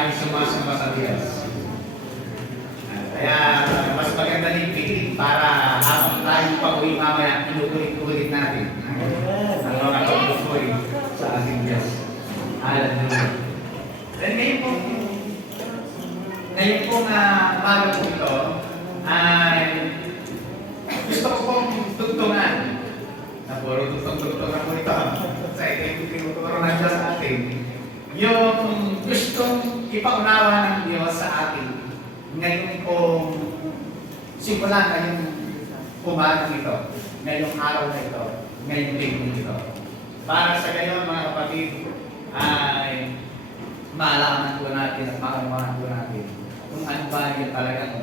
tayo sumasamba sa Diyos. Kaya mas maganda din pigil para habang tayo pag-uwi mamaya, inuulit-ulit natin ang mga pag-uwi sa ating Diyos. Hallelujah. Then ngayon pong umaga po ito, ay gusto ko pong tugtungan. Puro tugtong-tugtungan po ito. Sa tinuturo ng Diyos sa atin. Yung gustong ipaunawa ng Diyos sa atin. Ngayon kong simulan ngayong umagang ito, ngayong araw na ito, ngayong linggo ito. Para sa gayon mga kapatid, ay maalaman po natin at maalaman po natin kung ano ba yung talagang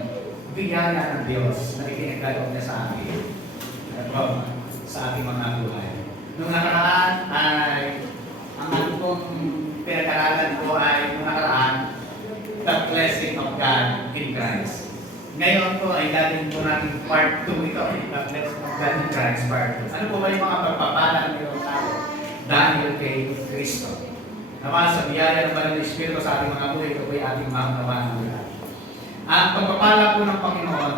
biyaya ng Diyos na ikinagkaloob niya sa atin. Sa ating mga buhay. Nung nakaraan ay ang ano pong pinag-aralan ko ay nung nakaraan, the blessing of God in Christ. Ngayon po ay galing po natin part 2 ito, the blessing of God in Christ part 2. Ano po ba yung mga pagpapala ng mayroon tayo dahil kay Kristo? Naman sa biyaya ng Banal na Espiritu sa ating mga buhay, ito po yung ating maunawaan ng lahat. Ang pagpapala po ng Panginoon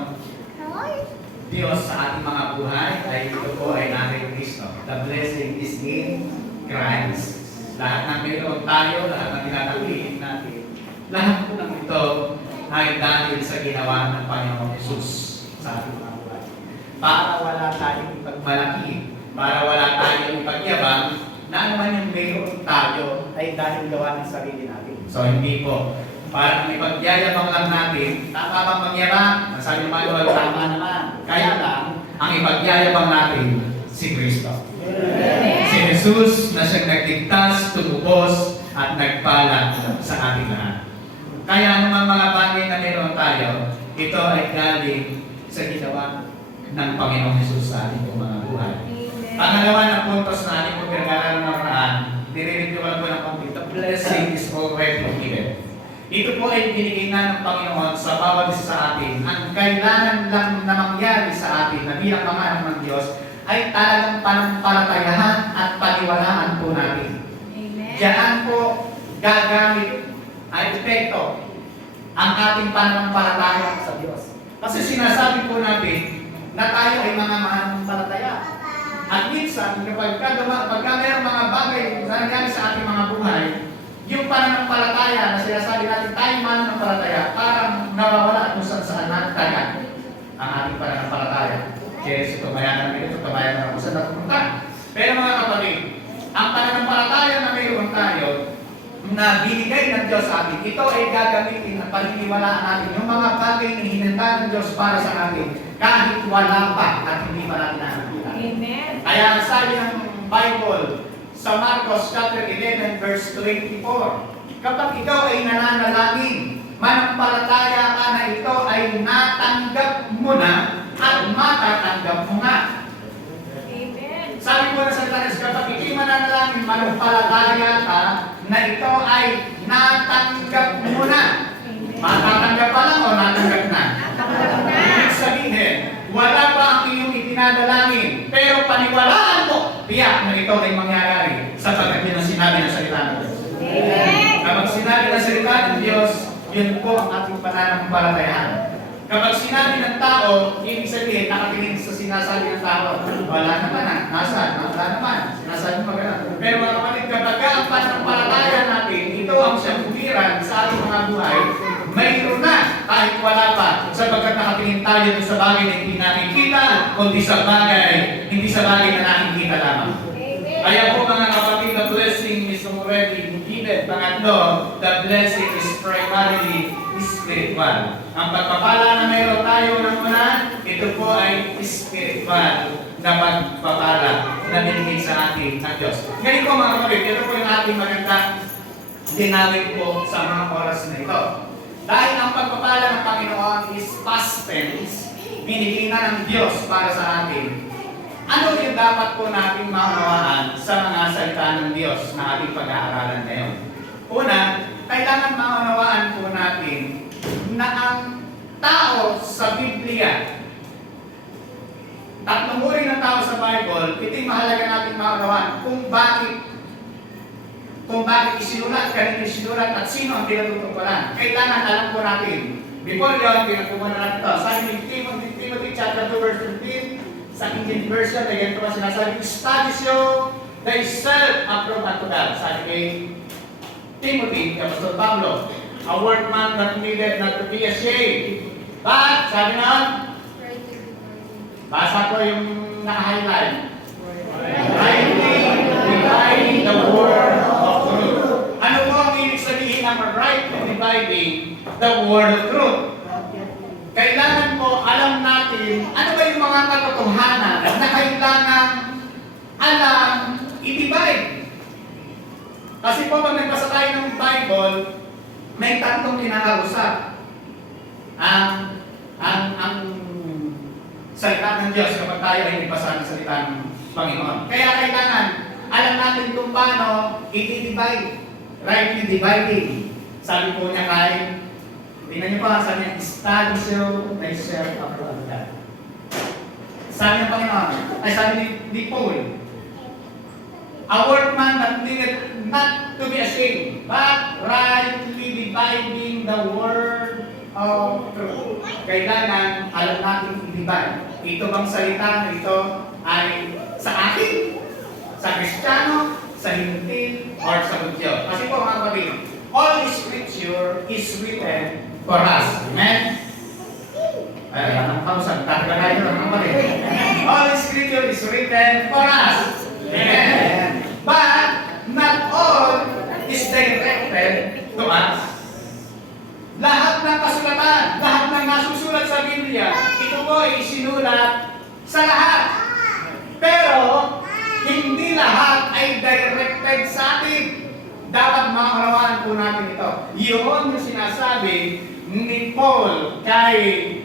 Diyos sa ating mga buhay ay ito po ay natin Kristo. The blessing is in Christ. Lahat ng mayroon tayo, lahat ng tinatawiin natin, lahat po ng ito ay dahil sa ginawa ng Panginoon Jesus sa ating mga buhay. Para wala tayong ipagmalaki, para wala tayong ipagyabang, na naman yung mayroon tayo ay dahil gawa ng sarili natin. So hindi po. Para ipagyayabang lang natin, tama bang magyabang? Masabi naman yung tama naman. Kaya lang, ang ipagyayabang natin, si Kristo. Si Jesus na siyang nagligtas, tumubos, at nagpala sa ating lahat. Kaya naman mga bagay na meron tayo, ito ay galing sa ginawa ng Panginoong Jesus sa ating mga buhay. Pangalawa na puntos na ating pagkakaroon ng raan, nire-review ko lang po ng complete. The blessing is already given. Ito po ay binigay na ng Panginoon sa bawat isa sa atin. Ang kailangan lang na mangyari sa atin na bilang mga anak ng Diyos ay talagang panampalatayahan at paniwalaan po natin. Amen. Diyan po gagamit ay epekto ang ating pananampalataya sa Diyos. Kasi sinasabi po natin na tayo ay mga mananampalataya. At minsan, kapag mayroong mga bagay na nangyari sa ating mga buhay, yung pananampalataya na sinasabi natin tayo mananampalataya, parang nawawala kung saan natin ang ating pananampalataya. Kaya tumayan namin ito, tumayan na kung saan natupunta. Pero mga kapatid, ang pananampalataya na mayroon tayo, na binigay ng Diyos sa atin, ito ay gagamitin at paniniwalaan natin yung mga bagay na hinanda ng Diyos para sa atin, kahit wala pa at hindi pa natin nakikita. Amen. Kaya ang sabi ng Bible, sa Marcos chapter 11 verse 24, kapag ikaw ay nananalangin, manampalataya ka na ito ay natanggap mo na at matatanggap mo nga. Amen. Sabi po na sa Tanas, kapag ikay mananalangin, manampalataya ka na ito ay natanggap mo na. Matatanggap pa lang o natanggap na? Natanggap na. Ibig sabihin, wala pa ang iyong itinadalangin, pero paniwalaan mo, tiyak na ito ay mangyayari sapagkat yun ang sinabi ng salita ng Diyos. Amen. Kapag sinabi ng salita ng Diyos, yun po ang ating pananampalatayaan. Kapag sinabi ng tao, ibig sabihin, nakatingin sa sinasabi ng tao, wala naman na, nasaan, wala naman, sinasabi mo gano'n. Pero mga kapatid, kapag ang pananampalataya natin, ito ang siyang bukiran sa ating mga buhay, mayroon na kahit wala pa, sapagkat nakatingin tayo sa bagay na hindi nakikita, kundi sa bagay, hindi sa bagay na nakikita lamang. Kaya po mga kapatid, the blessing is already given. Pangatlo, the blessing is primarily spiritual. Ang pagpapala na mayroon tayo ng una, ito po ay spiritual na pagpapala na binigay sa atin ng Diyos. Ngayon po mga kapatid, ito po yung ating magandang dinawin po sa mga oras na ito. Dahil ang pagpapala ng Panginoon is past tense, binigay na ng Diyos para sa atin. Ano yung dapat po natin maunawaan sa mga salita ng Diyos na ating pag-aaralan ngayon? Una, kailangan maunawaan po natin na ang tao sa Biblia, tatlong uri ng tao sa Bible, ito'y mahalaga natin maunawaan kung bakit kung bakit isinulat, kanino isinulat, at sino ang pinatutungkulan. Kailangan alam po natin. Before yun, pinagkukunan natin ito. Sabi ni Timothy chapter 2 verse 15, sa King James Version, na ganito pa sinasabi, "Studies you thyself approved unto God." Sabi kay Timothy, Apostol Pablo, "A workman that needed not to be ashamed." But, sabi na, basa ko yung naka-highlight. Rightly dividing the word of truth. Ano po ang ibig sabihin ng rightly dividing the word of truth? Kailangan po alam natin ano ba yung mga katotohanan na kailangan alam i-divide. Kasi po pag nagbasa tayo ng Bible, may tatlong kinakausap. Ang salita ng Diyos kapag tayo ay nagbasa ng salita ng Panginoon. Kaya kailangan alam natin kung paano i-divide. Rightly dividing. Sabi po niya kay, tingnan niyo pa, sabi niya, "Study you thyself approved unto God." Sabi ng Panginoon, ay sabi ni Paul, "A workman that needed not to be ashamed, but rightly dividing the word of truth." Kailangan alam natin i-divide. Ito bang salita na ito ay sa akin, sa Kristiyano, sa Hintil, or sa Hudyo? Kasi po mga kapatid, all Scripture is written for us. Amen? Anong kausap? Tatagal tayo ng kapatid. All Scripture is written for us. Amen? But not all is directed to us. Lahat ng kasulatan, lahat ng nasusulat sa Biblia, ito po ay isinulat sa lahat. Pero, hindi lahat ay directed sa atin. Dapat makaunawaan po natin ito. Yun yung sinasabi ni Paul kay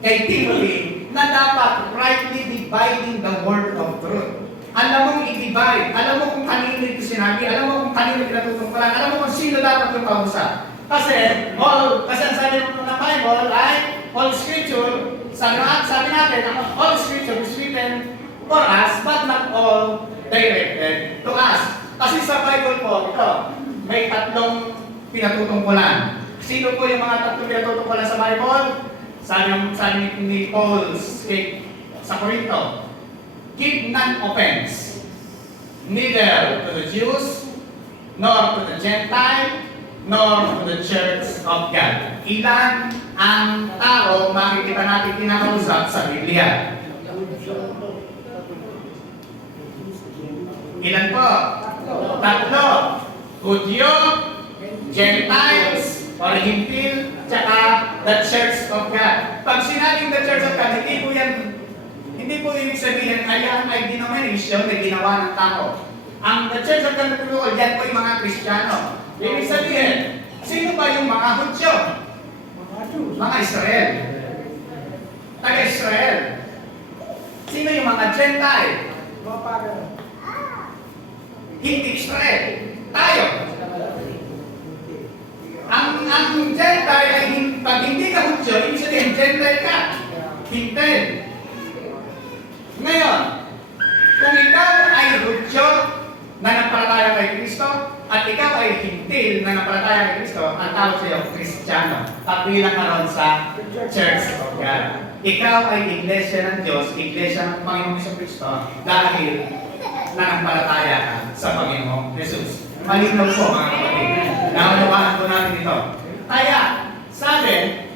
Timothy na dapat rightly dividing the word of truth. Alam mong i-divide, alam mo kung kanino ito sinabi, alam mo kung kanino pinatutungkulan, alam mo kung sino dapat yung kausap. Kasi ang sabi ng Bible ay all Scripture, sabi natin, all Scripture is written for us, but not all directed to us. Kasi sa Bible po, ito, may tatlong pinatutungkulan. Sino po yung mga tatlong pinatutungkulan sa Bible? Sabi ni Paul sa Corinto, "Give none offense, neither to the Jews, nor to the Gentile, nor to the church of God." Ilan ang tao makikita natin kinakausap sa Biblia? Ilan po? Tatlo. Hudyo, Gentiles, or Hintil, tsaka the church of God. Pag sinabing the church of God, hindi po ibig sabihin, ayan ay denomination na ginawa ng tao. Ang the church of God na pinukol, yan po yung mga Kristiyano. Ibig sabihin, sino ba yung mga Hudyo? Mga Israel. Taga-Israel. Sino yung mga Gentile? Hindi Israel. Tayo. Ang Gentile ay pag hindi ka Hudyo, ibig sabihin, Gentile ka. Hintil. Ngayon, kung ikaw ay Hudyo na nampalataya kay Kristo, at ikaw ay Hintil na nampalataya kay Kristo, ang tawag sa iyo, Kristiyano. Pagbilang ka ron sa Church of God. Ikaw ay iglesia ng Diyos, iglesia ng Panginoong Kristo, dahil nanampalataya ka sa Panginoong Jesus. Malinaw po mga kapatid. Naunawaan po natin ito. Kaya, sabi,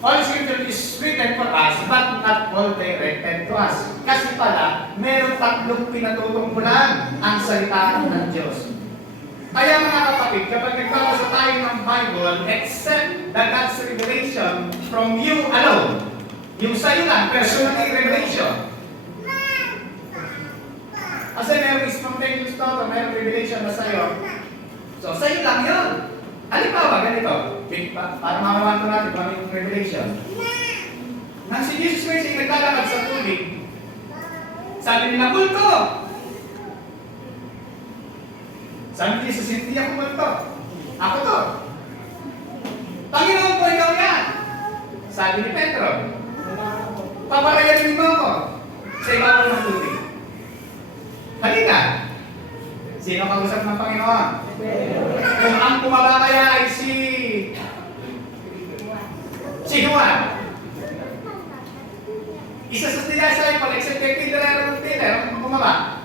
all Scripture is written for us, but not all directed to us. Kasi pala, meron tatlong pinatutungkulan ang salita ng Diyos. Kaya mga kapatid, kapag nagbabasa tayo ng Bible, except the God's revelation from you alone, yung sa'yo lang, personal revelation. Kasi meron spontaneous thought, meron revelation na sa'yo. So, sa'yo lang yun. Halimbawa, ganito. Para makawanto natin kung yung revelation. Nang si Jesus Christ ay naglalakad sa tubig, sabi nila, "Kulto!" Sabi ni Jesus, "Hindi ako kulto. Ako to. Panginoon ko, ikaw yan." Sabi ni Pedro, "Paparayanin mo ako sa ibabaw ng tubig. Halika." Sino kausap ng Panginoon? Kung ang bumaba kaya ay si Juan. Isa sa disciple, except Peter and Peter, ang bumaba.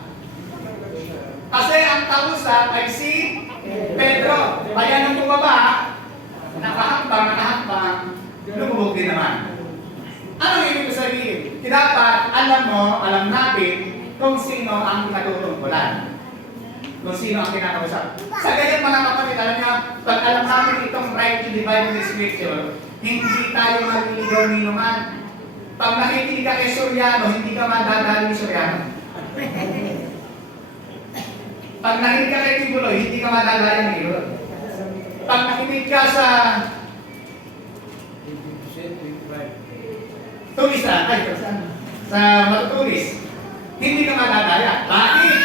Kasi ang kausap ay si Pedro. Kaya nung bumaba, nakahambang, lumubog din naman. Ano ibig sabihin? Dapat alam natin kung sino ang natutungkulan. Kung sino ang kinakausap. Sa ganyan mga kapatid, alam niyo, pag alam natin itong right to divide the scripture, hindi tayo maliligaw ni naman. Pag nakikinig ka kay Soriano, hindi ka madadali ni Soriano. Pag nakikinig ka kay Tibuloy, hindi ka madadali ni Tibuloy. Pag nakikinig ka sa turista, sa matuturis, hindi ka madadaya. Bakit?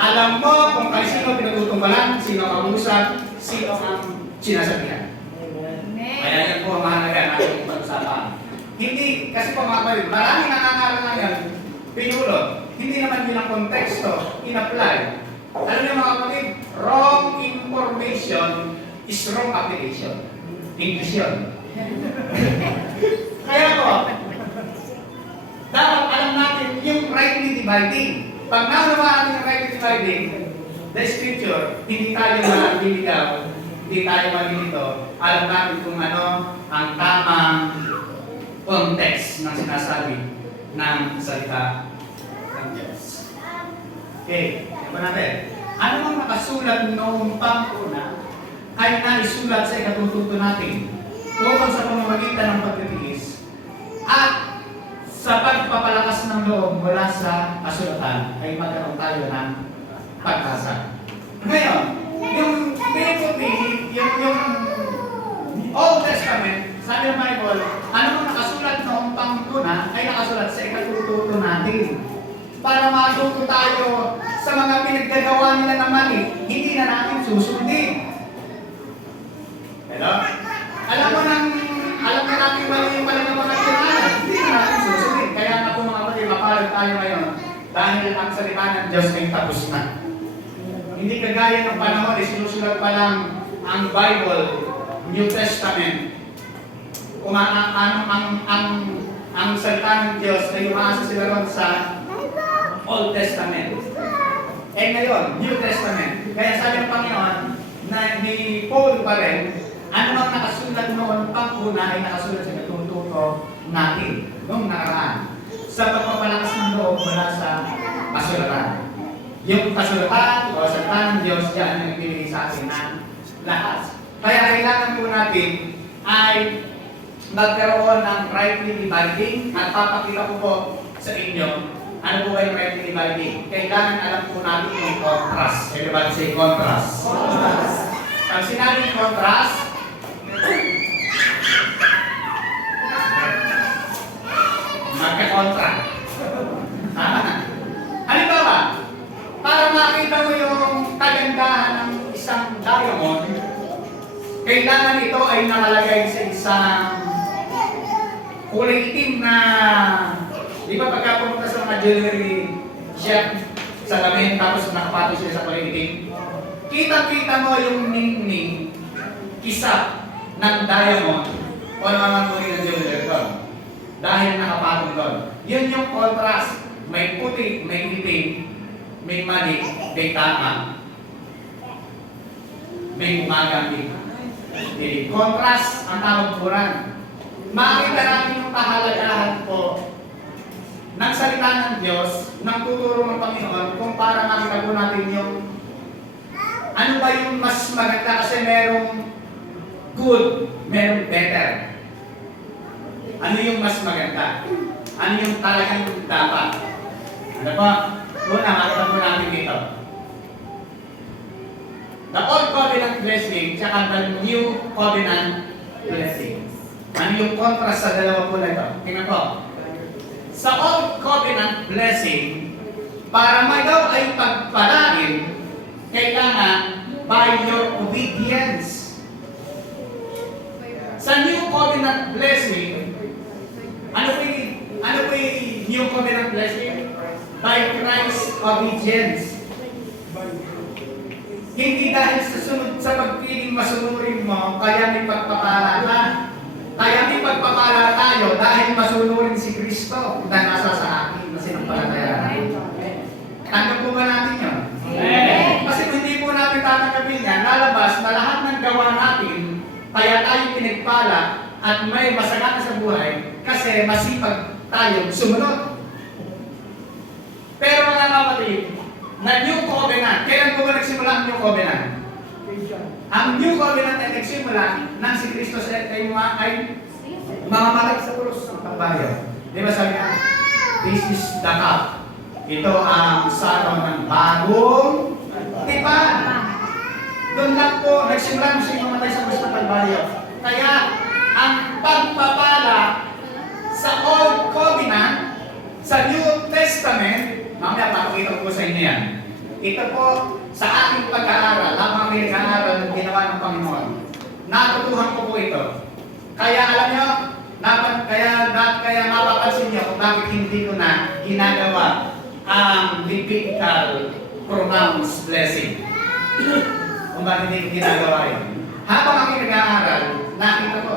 Alam mo kung kay sino pinagtutunggalan, sino ang usap, sino ang sinasabihan. Kaya yan po ang mahalaga natin pag-usapan. Hindi, kasi po mga kapatid, maraming nangangaral na yan, pinulot. Hindi naman yun ang konteksto, in-apply. Alam niyo mga kapatid, wrong information is wrong application. English yun. Kaya po, dapat alam natin yung rightly dividing. Pag naunawaan natin yung rightly dividing, the scripture, hindi tayo maliligaw, hindi tayo malilito. Alam natin kung ano ang tamang context ng sinasabi ng salita ng Diyos. Okay, ito natin. Ano mang nakasulat noong panguna ay naisulat sa ikatututo natin tungkol sa pamamagitan ng pagtitiis at sa pagpapalakas ng loob mula sa kasulatan ay magkaroon tayo ng pag-asa. Ngayon, yung Old Testament, sabi ng Bible, ano mang nakasulat noong panguna ay nakasulat sa ikatututo natin. Para matuto tayo sa mga pinaggagawa nila na mali, hindi na natin susundin. Hello? Alam na natin mali yung pala ng mga kinahanan, hindi na natin susundin. Kaya nga po mga kapatid, mapalad tayo ngayon dahil ang salita ng Diyos ay tapos na. Hindi kagaya ng panahon, sinusulat pa lang ang Bible, New Testament. Kung ang salita ng Diyos ay umaasa sila ron sa Old Testament. Eh ngayon, New Testament. Kaya sabi ng Panginoon na ni Paul pa rin, ano mang nakasulat noon panguna ay nakasulat sa natututo natin noong nakaraan. Sa pagpapalakas ng loob mula sa kasulatan. Yung kasulatan o salita ng Diyos, yan ang nagbibigay sa atin ng lahat. Kaya kailangan po natin ay magkaroon ng rightly dividing at papakita ko po sa inyo ano po ba yung rightly dividing. Kailangan alam po natin yung contrast. Everybody say contrast. Contrast. Pag sinabing contrast, magka-contra. Tama na. Halimbawa, para makita mo yung kagandahan ng isang diamond, kailangan ito ay nakalagay sa isang kulay itim na, di ba pagka pumunta sa mga jewelry shop sa lamin tapos nakapato sila sa kulay itim, kita-kita mo yung ningning isa ng diamond o naman kulay ng jewelry doon dahil nakapatong doon. Yun yung contrast. May puti, may itim, may mali, may tama, may umagang hindi. Contrast ang tawag Quran. Makita natin yung kahalagahan po ng salita ng Diyos, ng tuturo ng Panginoon, kung para makita po natin yung ano ba yung mas maganda kasi merong good, merong better. Ano yung mas maganda? Ano yung talagang dapat? Ano po? Una, makita po natin dito. The Old Covenant blessing, tsaka the New Covenant blessing. Ano yung contrast sa dalawa po na ito? Tingnan po. Sa Old Covenant blessing, para magaw ay pagpalain, kailangan by your obedience. Sa New Covenant blessing, ano po yung New Covenant blessing? By Christ's obedience. Hindi dahil sa pagpiging masunurin mo, kaya may pagpapala ka. Kaya may pagpapala tayo dahil masunurin si Kristo na nasa sa akin na sinampalataya natin. Tanggap po ba natin yun? Kasi kung hindi po natin tatanggapin yan, lalabas na lahat ng gawa natin, kaya tayo pinagpala at may masagana sa buhay kasi masipag tayo sumunod. Pero mga kapatid, na New Covenant, kailan po ba nagsimula ang New Covenant? Ang New Covenant ay nagsimula nang si Kristo ay mamamatay sa krus ng Kalbaryo. Di ba sabi nga, this is the cup. Ito ang sarong ng bagong tipan. Doon lang po, nagsimula mo siya mamatay sa krus ng Kalbaryo. Kaya, ang pagpapala sa Old Covenant, sa New Testament, mamaya papakita ko sa inyo yan. Ito po, sa aking pag-aaral, habang may nag-aaral ng ginawa ng Panginoon, natutuhan ko po ito. Kaya alam nyo, kaya mapapansin nyo kung bakit hindi ko na ginagawa ang biblical pronouns blessing. Kung bakit hindi ko ginagawa yun. Habang ako nag-aaral, nakita ko,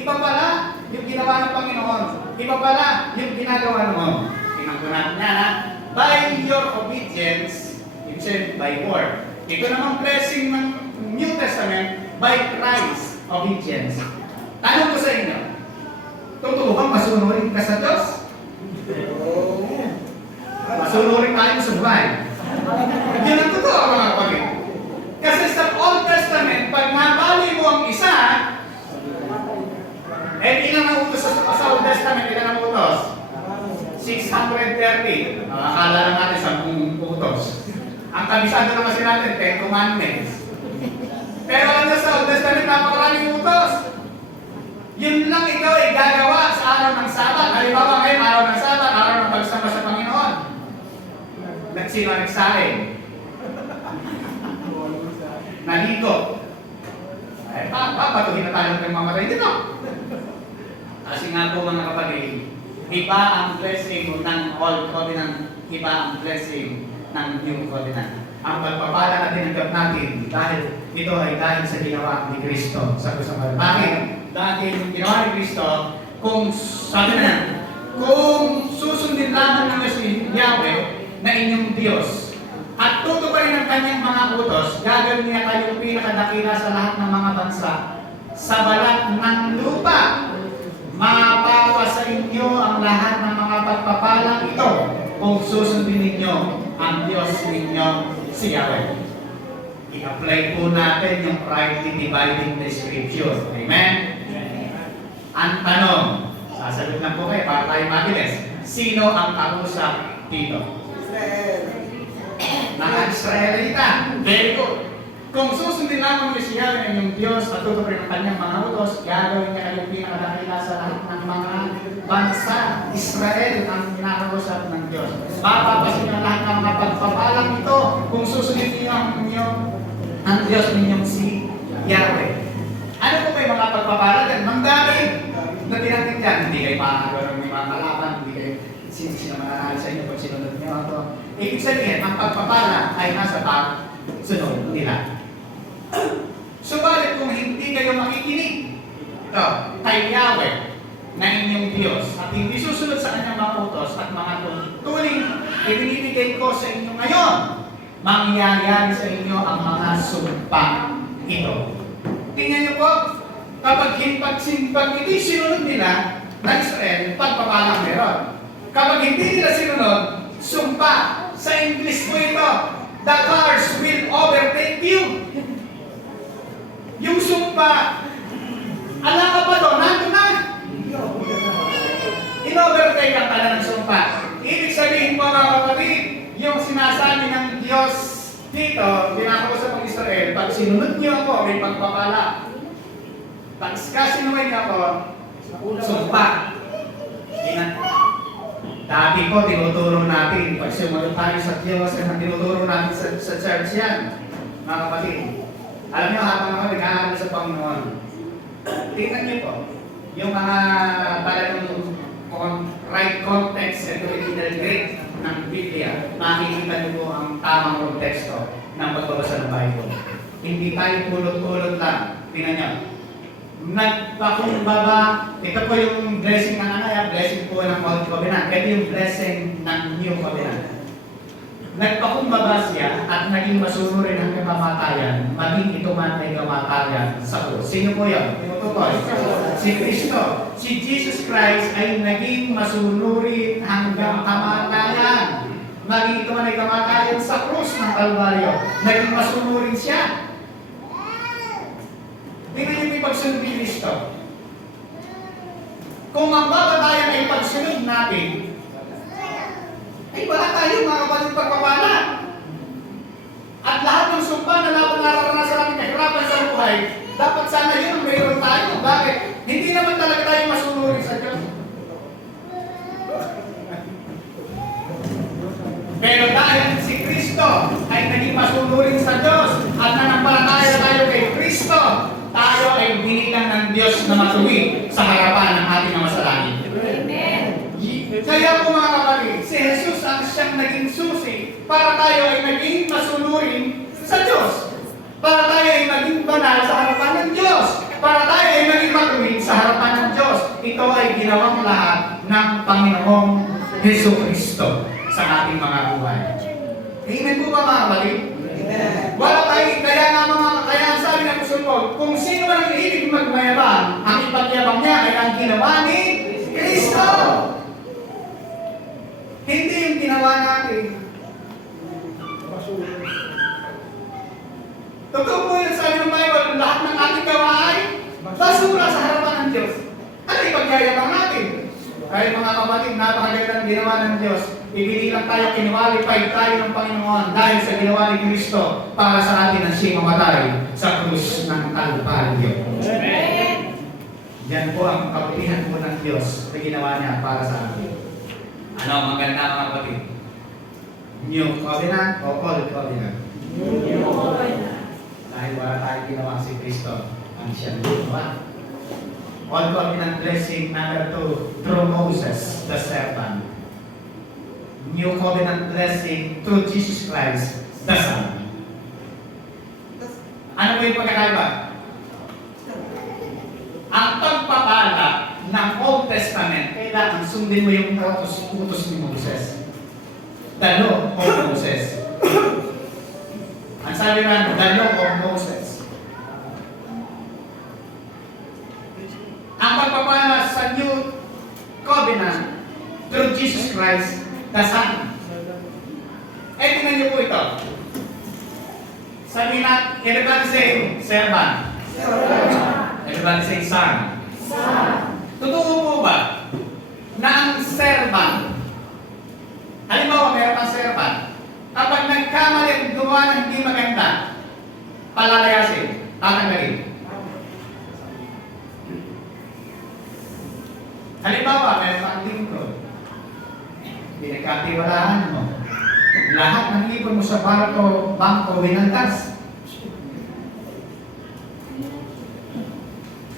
iba pala yung ginawa ng Panginoon. Iba pala yung ginagawa noon. Tingnan ko natin yan, ha? By your obedience, ibig sabihin, by word. Ito namang blessing ng New Testament, by Christ's obedience. Tanong ko sa inyo, totoo bang masunurin ka sa Diyos? Masunurin tayo sa buhay. Yun ang totoo, mga kapatid. Kasi sa Old Testament, pag nabali mo ang isa, ilang nautos sa Old Testament, ilang nautos? 630. Akala lang natin 10 utos. Ang kabisado naman kasi natin, 10 commandments. Pero ano sa Old Testament, napakaraming utos. Yun lang ikaw ay gagawa sa araw ng Sabat. Halimbawa ngayon, araw ng Sabat, araw ng pagsama sa Panginoon. Sino nagsahin? Naligo. Papatuhin na tayo ng mamatay dito. Kasi nga po mga kapatid, iba ang blessing ng Old Covenant, iba ang blessing ng New Covenant. Ang pagpapala na tinanggap natin dahil ito ay dahil sa ginawa ni Kristo sa Kalbaryo. Bakit? Dahil yung ginawa ni Kristo, kung sabi na, kung susundin lamang ng si Yahweh na inyong Diyos at tutuparin ang kanyang mga utos, gagawin niya kayong pinakadakila sa lahat ng mga bansa sa balat ng lupa. Mapawa sa inyo ang lahat ng mga pagpapalang ito kung susundin ninyo ang Diyos ninyo si Yahweh. I-apply po natin yung rightly dividing the scripture. Amen? Ang tanong, sasagot lang po kayo para tayo mabilis. Sino ang kausap dito? Mga Israelita. Very good. Kung susundin lamang niyo siya ng inyong Diyos at tutuparin ang kanyang mga utos, gagawin niya kayong pinakadakila sa lahat ng mga bansa. Israel ang kinakausap ng Diyos. Mapapasin niyo lahat ng mga pagpapalang ito kung susundin niyo ang Diyos ninyong si Yahweh. Ano po ba yung mga pagpapala dyan? Mang dami na tinanggit yan. Hindi kayo makakagawa ng mga kalaban, hindi kayo sino mananalo sa inyo pag sinunod niyo ito. Ibig sabihin, ang pagpapala ay nasa pagsunod nila. Subalit kung hindi kayo makikinig kay Yahweh na inyong Diyos at hindi susunod sa kanyang mga utos at mga tuling ibinibigay ko sa inyo ngayon, mangyayari sa inyo ang mga sumpa ito. Tingnan niyo po, kapag hindi sinunod nila na Israel, pagpapalang meron. Kapag hindi nila sinunod, sumpa. Sa English po ito, the cars will overtake you. Yung sumpa, alam ka pa doon, nandun na. In-overtake ang pala ng sumpa. Ibig sabihin po mga kapatid, yung sinasabi ng Diyos dito, pinakausap ng Israel, pag sinunod niyo ako, may pagpapala. Pag sinunod niyo ako, sumpa. Dati po, tinuturo natin, pag sumunod tayo sa Diyos, tinuturo natin sa church yan, mga kapatid. Alam niyo, habang ako nag-aaral sa Panginoon, tingnan niyo po, yung mga talagang right context and original Greek ng Biblia, makikita niyo po ang tamang konteksto ng pagbabasa ng Bible. Hindi tayo pulot-pulot lang. Tingnan niyo. Nagpakumbaba, ito po yung blessing ng blessing po ng Old Covenant. Ito yung blessing ng New Covenant. Nagpakumbaba siya at naging masunurin ang kamatayan, maging ito man ay kamatayan sa krus. Sino po yun? Tinutukoy? Si Kristo. Si Jesus Christ ay naging masunurin hanggang kamatayan. Maging ito man ay kamatayan sa krus ng Kalbaryo. Naging masunurin siya. Tingnan niyo yung pagsunod ni Kristo. Kung ang babatayan ay pagsunod natin, ay wala tayo mga kapatid pagpapala. At lahat ng sumpa na nararanasan natin kahirapan sa buhay, dapat sana yun ang mayroon tayo. Bakit? Hindi naman talaga tayo masunurin sa Diyos. Pero dahil si Kristo ay naging masunurin sa Diyos at nanampalataya tayo kay Kristo, tayo ay binilang ng Diyos na matuwid sa harapan ng ating mga masalanan. Amen. Kaya po mga kapatid, si Jesus ang siyang naging susi para tayo ay naging masunurin sa Diyos. Para tayo ay maging banal sa harapan ng Diyos. Para tayo ay maging matuwid sa harapan ng Diyos. Ito ay ginawang lahat ng Panginoong Jesucristo sa ating mga buhay. Amen po ba mga kapatid? Wala tayo, kaya ang sabi ng Apostol Paul, kung sino man ang ibig magmayabang, ang ipagyabang niya ay ang ginawa ni Kristo. Hindi yung ginawa natin. Totoo po yun, sabi ng Bible, lahat ng ating gawa ay basura sa harapan ng Diyos. Ano ipagyayabang natin? Kaya mga kapatid, napakagandang ginawa ng Diyos. Ibinilang tayo, kinuwalify tayo ng Panginoon dahil sa ginawa ni Kristo para sa atin ang siyang mamatay sa krus ng Kalbaryo. Amen. Yan po ang kabutihan po ng Diyos na ginawa niya para sa atin. Ano ang maganda mga kapatid? New Covenant o Old Covenant? New Covenant. Dahil wala tayo ginawa si Kristo ang siyang ginawa. Old Covenant blessing number 2 through Moses, the servant. New Covenant blessing through Jesus Christ, the Son. Ano po yung pagkakaiba? Ang pagpapala ng Old Testament, kailangan sundin mo yung utos ni Moses. The law of Moses. Ang sabi nga, the law of Moses. Ang pagpapala sa New Covenant through Jesus Christ, the Son. Tingnan niyo po ito. Sabi na, everybody say, servant. Everybody say, son. Totoo po ba na ang servant, halimbawa meron kang servant, kapag nagkamali at gumawa ng hindi maganda, palalayasin, tatanggalin. Halimbawa, meron kang lingkod, pinagkatiwalaan mo, lahat ng ipon mo sa bangko winaldas.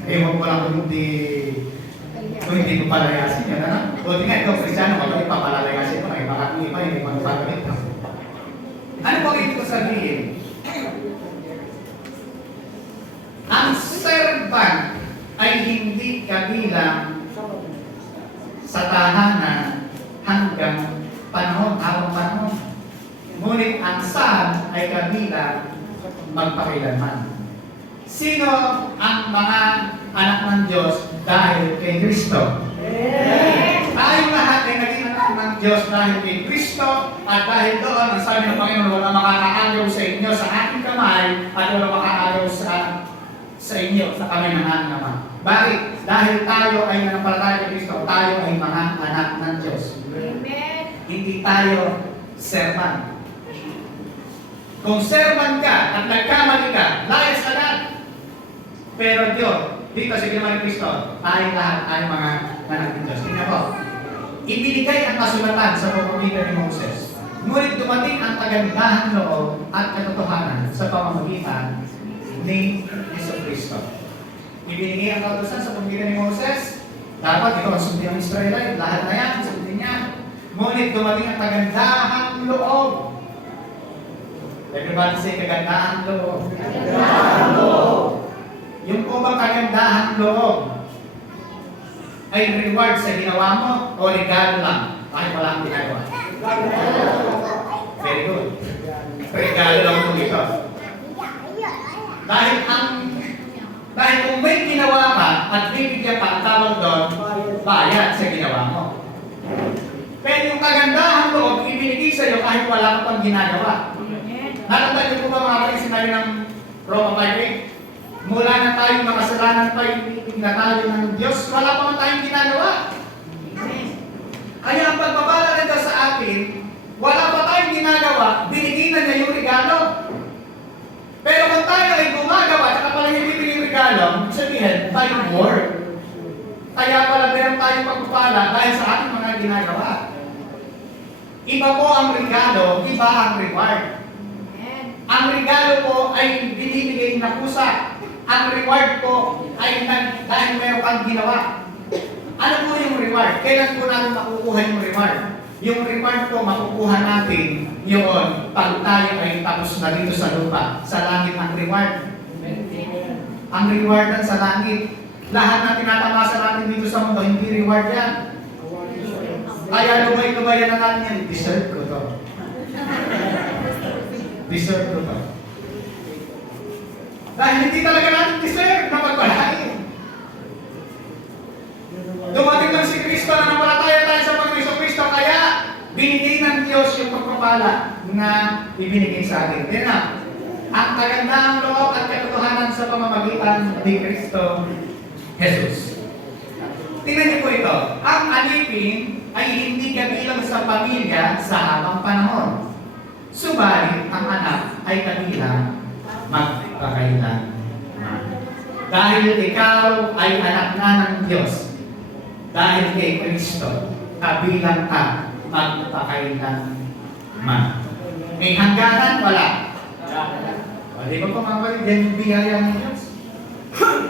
Ewan ko lang kung hindi mo palayasin yan, ano? Buti nga ito, Kristiano, kapag ipapalalayasin mo, ay baka kung iba, hindi magpagamit ka. Ano po ito ko sabihin? Ang servant ay hindi kabilang sa tahanan hanggang panahon, habang panahon. Ngunit ang son ay kabilang magpakailanman. Sino ang mga anak ng Diyos dahil kay Kristo? Tayong lahat ay naging anak ng Diyos dahil kay Kristo, at dahil doon, ang sabi ng Panginoon, wala makakaagaw sa inyo sa aking kamay at wala makakaagaw sa inyo sa kamay ng aking ama. Bakit? Dahil tayo ay nanampalataya kay Kristo, tayo ay mga anak ng Diyos. Amen. Hindi tayo servant. Kung servant ka at nagkamali ka, layas agad. Pero Diyos, dito sa ginawa ni Kristo, tayo lahat ay mga anak ng Diyos. Tingnan po, ibinigay ang kasulatan sa pamamagitan ni Moses. Ngunit dumating ang kagandahan loob at katotohanan sa pamamagitan ni Jesucristo. Ibinigay ang kautusan sa pamamagitan ni Moses. Dapat ito ang sundin ng Israelite. Lahat na yan, sundin niya. Ngunit dumating ang kagandahan loob. Everybody say kagandahan loob. Kagandahan loob. Yung po bang kagandahan loob ay reward sa ginawa mo o regalo lang kahit wala kang ginagawa? Very good. Regalo lang po ito. Dahil kung may ginawa ka at bibigyan ka, ang tawag doon, bayad sa ginawa mo. Pero yung kagandahan loob, ibinigay sa iyo kahit wala ka pang ginagawa. Nakatag niyo po ba mga kapatid sinabi ng Roma 5:8? Mula na tayong makasalanan pa ibig na tayo ng Diyos, wala pa man tayong ginagawa. Kaya ang pagpapala nito sa atin, wala pa tayong ginagawa, binigay na niya yung regalo. Pero kung tayo ay gumagawa, at pala hindi binigay regalo, sabihin, by work. Kaya pala meron tayong pagpapala dahil sa ating mga ginagawa. Iba po ang regalo, iba ang reward. Ang regalo po ay binibigay na kusa. Ang reward po ay dahil meron kang ginawa. Ano po yung reward? Kailan po natin makukuha yung reward? Yung reward po makukuha natin yun pag tayo ay tapos na dito sa lupa. Sa langit ang reward. Ang reward sa langit. Lahat na tinatamasa natin dito sa mundo, hindi reward yan. Kaya lumay-lumayan na natin yan. Deserve ko to. Deserve ko to. Dahil hindi talaga natin deserve na pagpalain. Dumating lang si Kristo na napalataya tayo sa Panginoon Kristo, kaya binigay ng Diyos yung pagpapala na ibinigay sa atin. Kaya na, ang kagandahang loob at katotohanan sa pamamagitan ni Kristo Jesus. Tingnan niyo po ito. Ang alipin ay hindi kabilang sa pamilya sa habang panahon. Subalit, ang anak ay kabilang magpakailanman. Dahil ikaw ay anak na ng Diyos, dahil kay Kristo, kabilang ka magpakailanman. May hangganan? Wala. Di ba po mga kapatid, yan yung biyaya ng Diyos.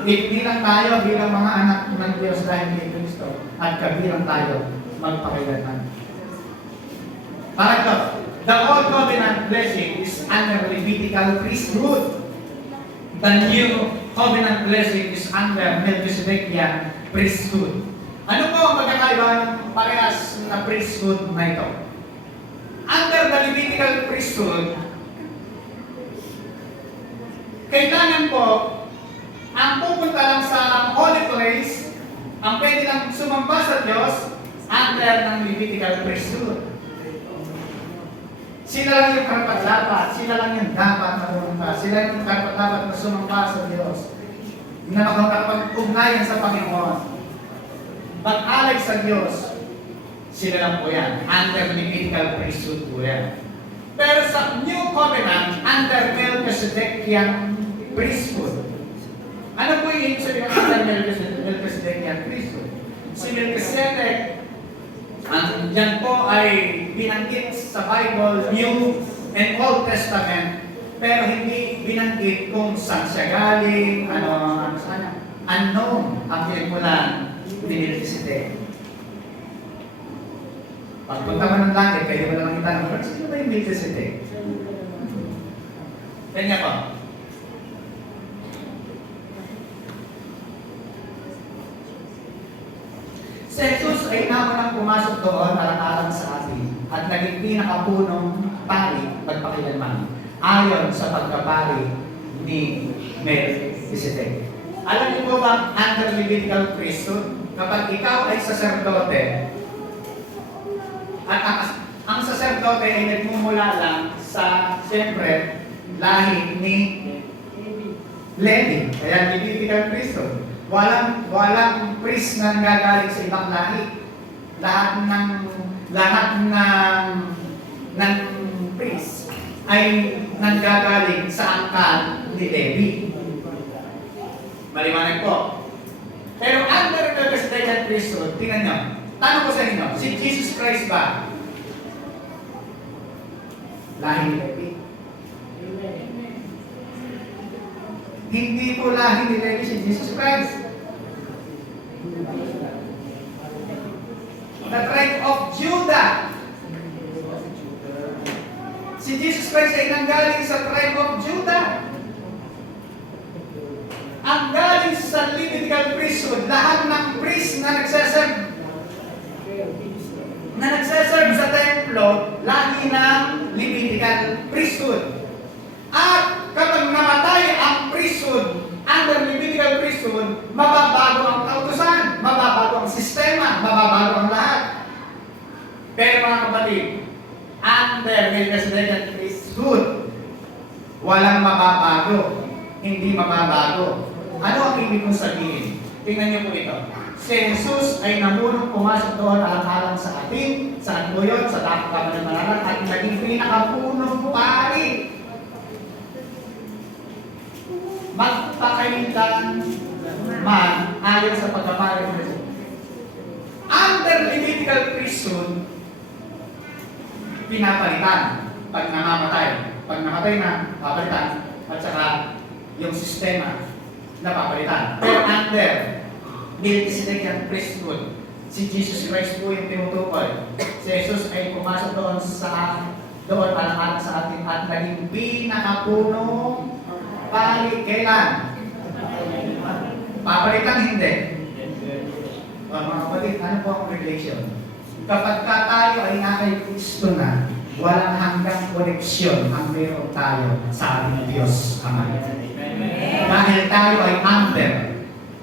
Bilang tayo, bilang mga anak ng Diyos dahil kay Kristo, at kabilang tayo magpakailanman. Parang the old covenant blessing is under Levitical priesthood. The new covenant blessing is under Melchizedekian priesthood. Ano po ang pagkakaiba ng parehas na priesthood na ito? Under the Levitical priesthood, kailangan po ang pupunta lang sa holy place, ang pwede lang sumamba sa Diyos under ng Levitical priesthood. Sila lang yung karapat-dapat, sila lang yung dapat na pumunta, sila yung karapat-dapat na sumamba sa Diyos, na makapag-ugnayan sa Panginoon, pag-alay sa Diyos, sila lang po yan, under Levitical priesthood po yan. Pero sa New Covenant, under Melchizedekian priesthood. Ano po yung sabihin ng under Melchizedekian priesthood? Si Melchizedek, yan po ay binanggit sa Bible, New and Old Testament, pero hindi binanggit kung saan siya galing, unknown ang pinagmulan ni Melchizedek. Pagpunta mo ng langit, kayo mo lang itanong, sino ba yung Melchizedek? Kanya po. Si Jesus ay naman pumasok doon alang-alang sa atin at naging pinakapunong pari magpakilanman ayon sa pagkapari ni Melchizedek. Alam niyo po ba, under Levitical priesthood, kapag ikaw ay saserdote, at ang saserdote ay nagmumula lang sa, siyempre, lahi ni Levi, kaya Levitical priesthood. Walang priest na nanggagaling sa ibang lahi. Lahat ng priest ay nanggagaling sa angkan ni Levi. Maliwanag po. Pero under the Melchizedek priesthood, tingnan nyo. Tanong ko sa inyo, si Jesus Christ ba lahi ni Levi? Hindi po lahi ni Levi si Jesus Christ. The tribe of Judah. Si Jesus Christ ay nanggaling sa tribe of Judah. Ang galing sa Levitical priesthood, lahat ng priest na nagsaserve sa templo, lagi ng Levitical priesthood. At kapag namatay ang priesthood, under Levitical priesthood, mababago ang kautusan, mababago ang sistema, mababago ang lahat. Pero mga kapatid, under Melchizedekian priesthood, walang mababago, hindi mababago. Ano ang ibig kong sabihin? Tingnan niyo po ito. Si Jesus ay namunong pumasok doon alang-alang sa atin, saan po yun? Sa takot ng manalan at naging pinakapunong pari. Magpakailan man ayon sa pagkapari ng Jesus. Under Levitical priesthood, pinapalitan pag namamatay. Pag namatay na, papalitan. At saka yung sistema na papalitan. Pero under Melchizedekian priesthood, si Jesus Christ po yung tinutukoy. Si Jesus ay pumasok doon alang-alang sa atin at naging pinakapunong pari. Kailan? Papalitan hindi. Mga kapatid, ano po ang revelation? Kapag tayo ay nakay Kristo na, walang hanggang koneksyon ang meron tayo sa ating Diyos Ama. Dahil tayo ay under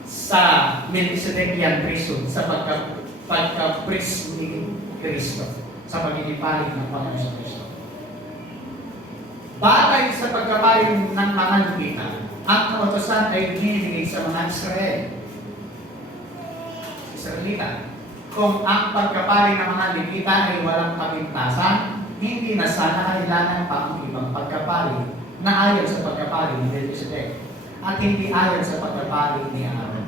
sa Melchizedekian priesthood, sa pagka-priest ni Kristo, sa pagiging pari ng Panginoon Kristo. Batay sa pagkapari ng mga Levita, ang kautusan ay binibigay sa mga Israelita. Kung ang pagkapari ng mga Levita ay walang kapintasan, hindi na sana kailangan pa ang ibang pagkapari na ayon sa pagkapari ni Melchizedek at hindi ayon sa pagkapari ni Aaron.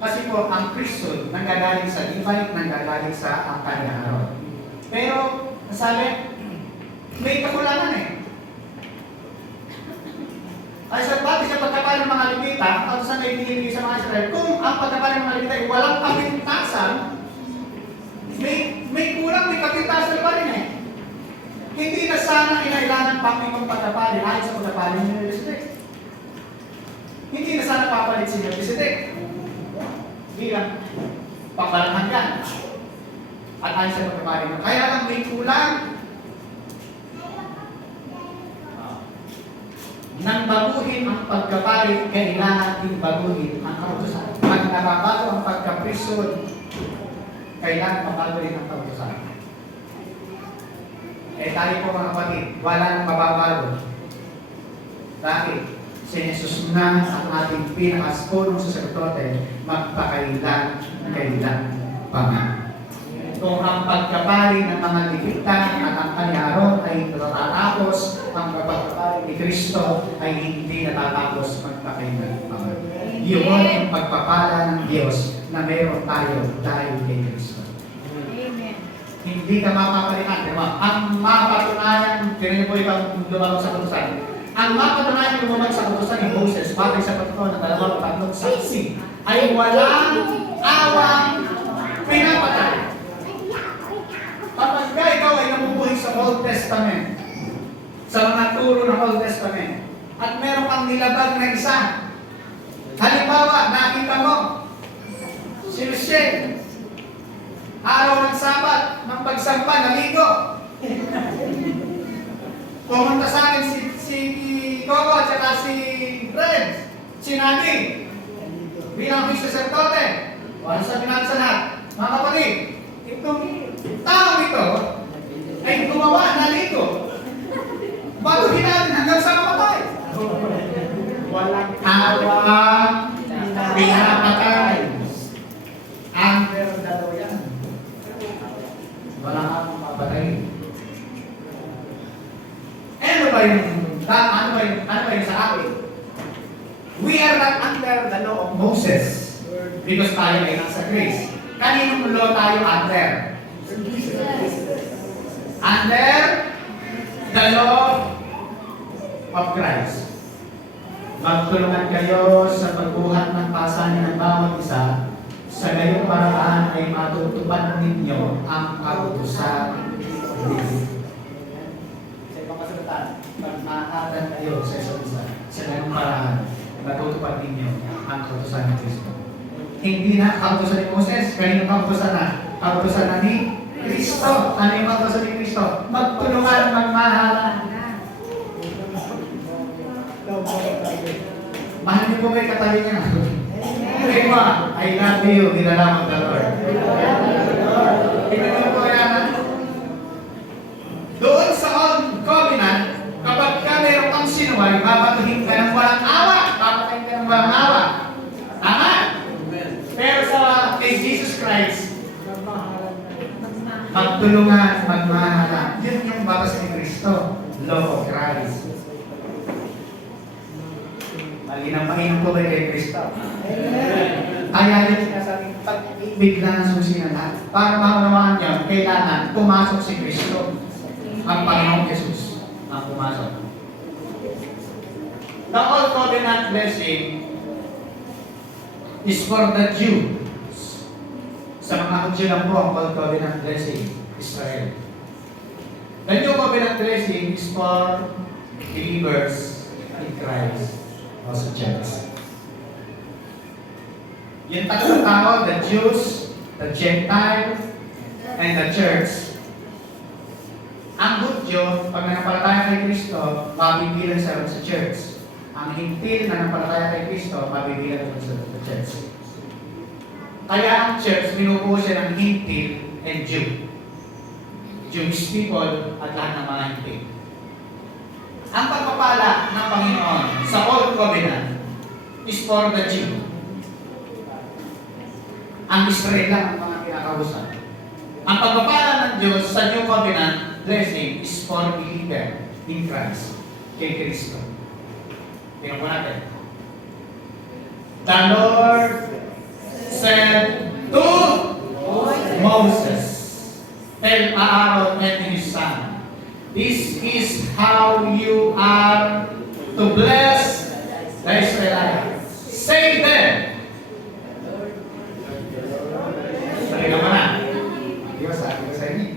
Kasi po, ang priesthood nanggagaling sa Levite, nanggagaling sa angkan ni Aaron. Pero, nasabi, may kakulangan eh. Ay sa pati sa pagkapari ng mga Levita, ang kautusan ay binibigay sa mga Israel, kung ang pagkapari ng mga Levita ay walang kapintasan, may kulang, may kapintasan pa rin eh. Hindi na sana inailangan pang ibang pagkapari ayon sa pagkapari ni Melchizedek. Hindi na sana papalit si Melchizedek bilang pangbalanghan at ayon sa pagkapari mo. Kaya lang may kulang. Nang baguhin ang pagkapari, kailangan din baguhin ang kautusan. Pag nababago ang pagkapriesthood, kailangan mabago rin ang kautusan. Eh tayo po mga kapatid, wala nang mababago. Dahil si Jesus na ang ating pinakaspunong saserdote, magpakailan pa man. Kung ang pagkapari ng mga Levita at ang Aaron ay natatapos, ang pagkapari ni Kristo ay hindi natatapos, magpakailan pa man. Yun ang pagpapala ng Diyos na meron tayo dahil kay Kristo. Hindi ka mapapalitan. Diba? Ang mapatunayan, tinan po ibang lumabang sa kautusan. Ang mapatunayan lumabang sa kautusan ni Moses, batay sa pagkakaroon ng dalawang tatlong saksi, ay walang awang pinapatay. Kapag ikaw ay namumuhay sa Old Testament, sa mga turo ng Old Testament, at meron kang nilabag na isa, halimbawa, nakita mo, si Michelle, araw ng Sabat, ng pagsamba, naligo. Pumunta sa akin si Coco at saka si Fred, si Nani, bilang saserdote. Ano sabi natin sa lahat? Mga kapatid, itong tao ito ay gumawa, naligo. Baguhin natin hanggang sa mamatay. Walang awang pinapatay. Under the law yan. Wala kang mapatay. Ano ba yung sa akin? We are not under the law of Moses because tayo ay nasa grace. Kaninong law tayo under? Under the law of Christ. Magtulungan kayo sa pagbuhat ng pasanin ng bawat isa. Sa gayong paraan ay matutupad ninyo ang kautusan. Sa ibang kasagot magmahalan kayo sa isa't isa sa ganung paraan, matutupad ninyo ang kautusan ni Kristo. Hindi na kautusan ni Moses, kanino kautusan na? Kautusan na ni Kristo. Ano yung kautusan ni Kristo? Magtulungan, magmahalan. Mahal niyo po kayo katabi niya. Rema, I love you, nilalamang the Lord. Tingnan niyo po yan. Doon sa Old Covenant, kapag ka meron kang sinuway, babatuhin ka ng walang awa. Papatayin ka ng walang awa. Tama? Pero sa kay Jesus Christ, magtulungan, magmahalan. Yun yung batas ni Kristo. Law of Christ. Malinang po kay Kristo. Kaya yung sinasabing pag-ibig lang ang susi na lahat. Para maunawaan niyo, kailangan pumasok si Kristo. Ang Panginoong Jesus ang pumasok. The Old Covenant blessing is for the Jews. Sa mga Hudyo lang po ang Old Covenant blessing, Israel. The New Covenant blessing is for believers in Christ, also Gentiles. Yung tatlong tao, the Jews, the Gentiles, and the Church. Ang Hudyo, pag nanampalataya kay Kristo, mabibilang sa Church. Ang Hintil na nanampalataya kay Kristo, mabibilang sa Church. Kaya ang Church, binubuo siya ng Hintil and Jew. Jewish people at lahat ng mga Hintil. Ang pagpapala ng Panginoon sa Old Covenant is for the Jew. Ang Israel lang ang mga kinakausap. Ang pagpapala ng Diyos sa New Covenant blessing is for believer in Christ, kay Kristo. Tingnan po natin. The Lord said to Moses, tell Aaron and his son, this is how you are to bless the Israelites. Say them. Sabi naman na. Di ba sabi ko sa inyo?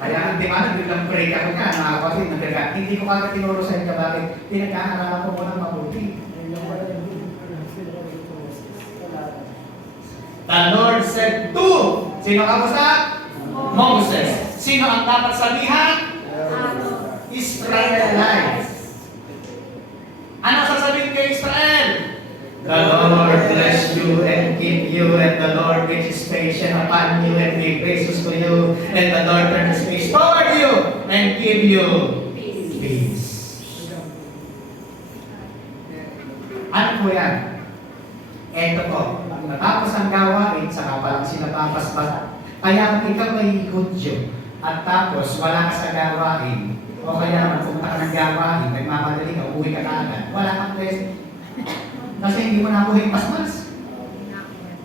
Kaya ang timana, biglang break ako nga, nakakapatid, nagdaga. Hindi ko kagad tinuro sa inyo bakit pinagkakaaralan ko muna mabuti. The Lord said to, sino kamusta? Moses. Sino ang dapat sabihan? Israelites. Ano sasabihin kay Israel? The Lord bless you and keep you, and the Lord make His face shine upon you and be gracious to you, and the Lord turn His face toward you and give you peace. Ano po yan? Ito po, pag natapos ang gawain, saka palang sinapapaspas. Kaya kung ikaw ay Hudyo, at tapos wala ka sa gawain, o kaya naman pumunta ka ng gawain, nagmamadali ka, uwi ka kaagad, wala kang blessing. Kasi hindi mo na ako himpas-mas.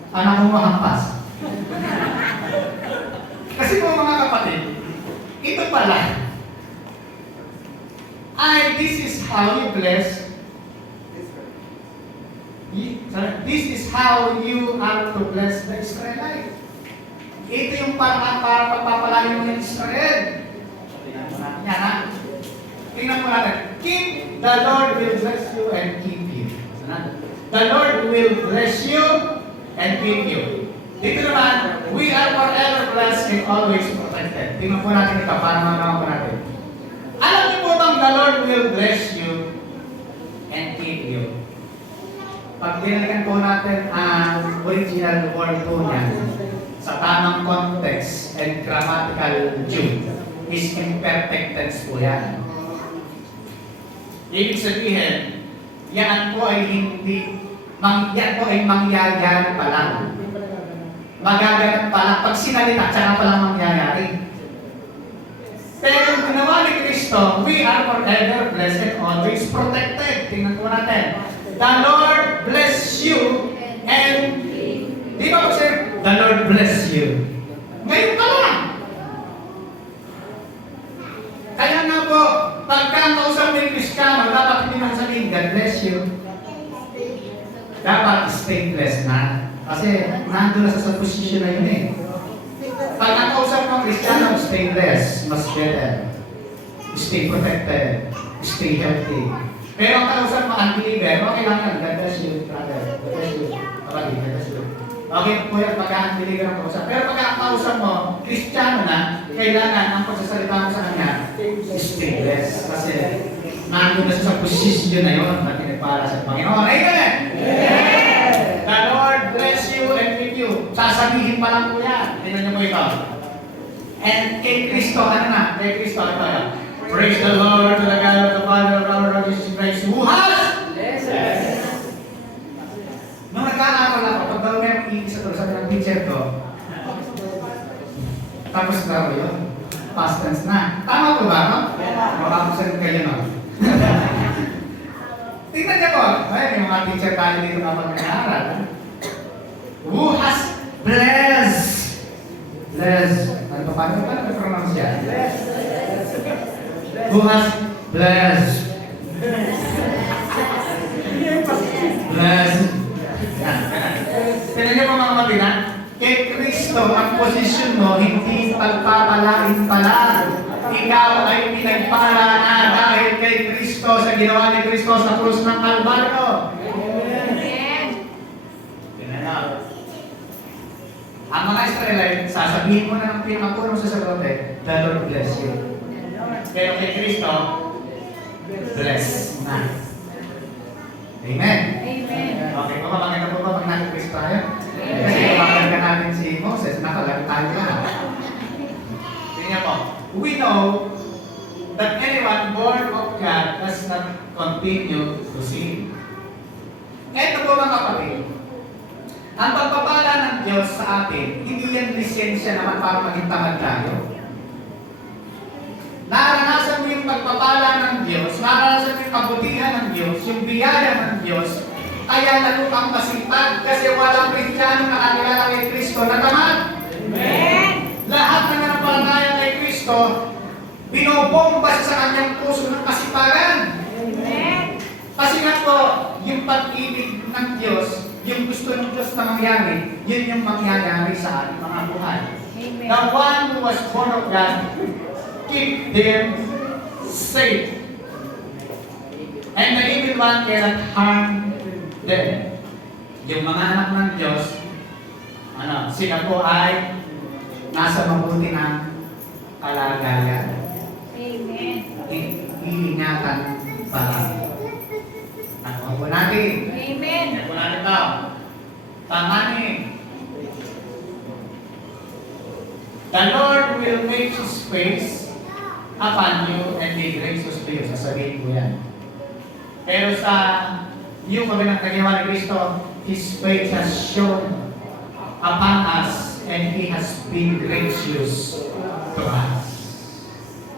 Anak mo mahampas. Kasi po mga kapatid, ito pala. This is how you bless. This is how you are to bless the Israelites. Ito yung paraan para pagpapalain mo ng Israel. Tingnan mo natin yan, ha? Tingnan mo natin. Keep, the Lord will bless you and keep you. The Lord will bless you and keep you. Dito naman, we are forever blessed and always protected. Tingnan po natin ito para magawa po natin. Alam niyo po bang the Lord will bless you and keep you? Pag dinalikan po natin ang original word po niya sa tamang context and grammatical Jew is imperfect tense po yan. Ibig sabihin, yan po ay yan po ay mangyayari pa lang. Magaganap pa lang. Pag sinalita, tsaka pa lang mangyayari. Pero kung ginawa ni Kristo, we are forever blessed and always protected. Tingnan po natin. The Lord bless you and di ba po sir? The Lord bless you. Ngayon pa lang. Kaya nga po, pagka ang kausap ng Kristiyano, dapat hindi man sabihin, God bless you. Dapat stay blessed na. Kasi nandun na sa posisyon na yun eh. Pag ang kausap ng Kristiyano, stay blessed, mas better. stay protected, stay healthy. Pero ang kausap mo, unbeliever, okay lang yan. God bless you, brother. God bless you. Kapatid, God bless you. Okay po yan, pagka-unbeliever ang kausap. Pero pagka ang kausap mo, Kristiyano na, kailangan ang pagsasalita mo sa kanya, stay blessed. Kasi nandun na siya sa posisyon na yun na pinagpala sa Panginoon. Amen! The Lord bless you and with you. Sasabihin pa lang po yan. Tingnan niyo po ito. And kay Kristo, ano na? Kay Kristo, ito yan. Praise the Lord to the God of the Father of our Lord Jesus Christ, who has nung nagkakaroon ako, pag daw may ibig sa tulad, sabi ng teacher ko, tapos daw yun, past tense na. Tama po ba, no? Makakusan kayo, no? Tingnan niyo po, ay, may mga teacher tayo dito na pag nag-aaral. Who has blessed? Blessed. Ano pa, paano pronounce yan? Who has blessed? Blessed. Tignan niyo po mga kapatiran, kay Kristo ang posisyon mo hindi pagpapalain pala. Ikaw ay pinagpala na dahil kay Kristo sa ginawa ni Kristo sa krus ng Kalbaryo. Tignan niyo. Ang mga Israelite, sasabihin mo na ng pinakapunong sasagote, the Lord bless you. Pero kay Kristo, bless na. Amen. Okay, makakita po ba pag nag-Kristo tayo? Kasi kapag ka natin si Moses, nakalagay tayo na. Tingnan po. We know that anyone born of God does not continue to sin. Ito po mga kapatid, ang pagpapala ng Diyos sa atin, hindi yan lisensya naman para maging tamad tayo. Naranasan mo yung pagpapala ng Diyos, naranasan mo yung kabutihan ng Diyos, yung biyaya ng Diyos, kaya lalo kang masipag kasi walang Kristiyano na kakilala kay Kristo na tamad. Amen! Lahat na nanampalataya kay Kristo, binobomba siya sa kanyang puso ng kasipagan. Amen! Kasi nga po, yung pag-ibig ng Diyos, yung gusto ng Diyos na mangyari, yun yung mangyayari sa ating mga buhay. Amen. The one who was born of God, keep them safe. And the evil one cannot harm them. Yung mga anak ng Diyos, sila po ay nasa mabuti ng kalagayan. Amen. Iingatan pa. Ako po natin. Amen. Ako natin ito. Tanganin. The Lord will make His face upon you and be gracious to you. Sasabihin ko yan. Pero sa yung kami ng kanyang ni Kristo, His face has shown upon us and He has been gracious to us.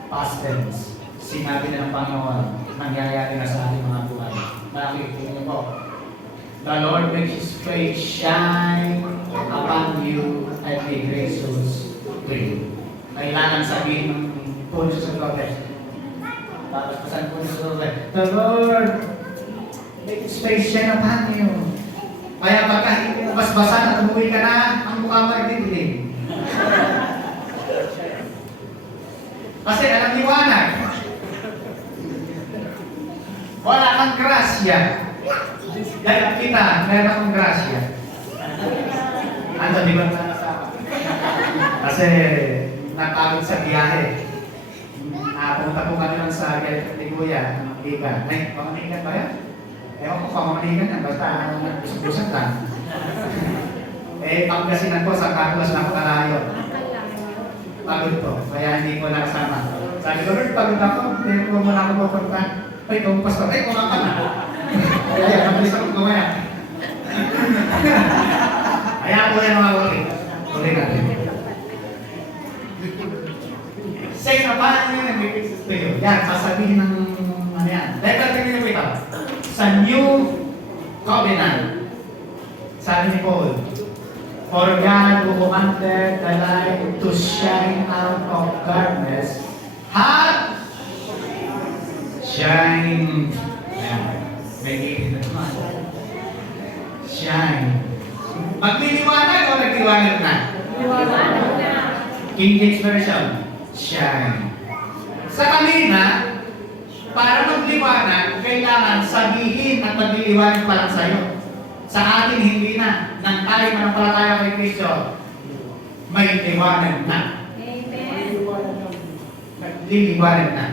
Past tense. Sinabi na ng Panginoon, nangyayari na sa ating mga buhay. Bakit? Tingnan niyo po. The Lord makes His face shine upon you and be gracious to you. Kailangan sabihin ng punso sa prophet. Tapos pasan punso sa prophet, the Lord make His face shine upon you. Kaya pagka hindi mo basbasan at umuwi ka na, ang mukha mo ay didilim. Kasi alam liwanag. Wala kang grasya. Dahil kita, meron akong grasya. Ano, di ba nasama? Kasi napagod sa biyahe. Pumunta po kami lang sa Liguya, Mamanigan. Ay, Mamanigan ba yan? Ewan ko pa Mamanigan yan, basta nagbusan lang. Pangasinan ko sa Carlos na kalayo. Pagod po, kaya hindi ko nakasama. Sabi ko, Lord, pagod ako, hindi ko muna ako pupunta. Ay, kumpas pa, ay, kumaka na. Kaya, mabilis ako gumaya. Kaya po yan mga ulit. Ulit natin. Say na paano yun ang bibig sa iyo? Yan, sasabihin ng ano yan. Dahil natin nyo ito. Sa New Covenant, sabi ni Paul, for God who commanded the light to shine out of darkness had shined. Ayan. May gigit na naman. Shine. Magliliwanag o nagliwanag na? Liwanag na. King James Version, shine. Sa kanina, para magliwanag, kailangan sabihin at magliliwanag pa lang sa'yo. Sa atin, hindi na. Nang tayo manampalataya kay Kristo, may liwanag na. Nagliliwanag na.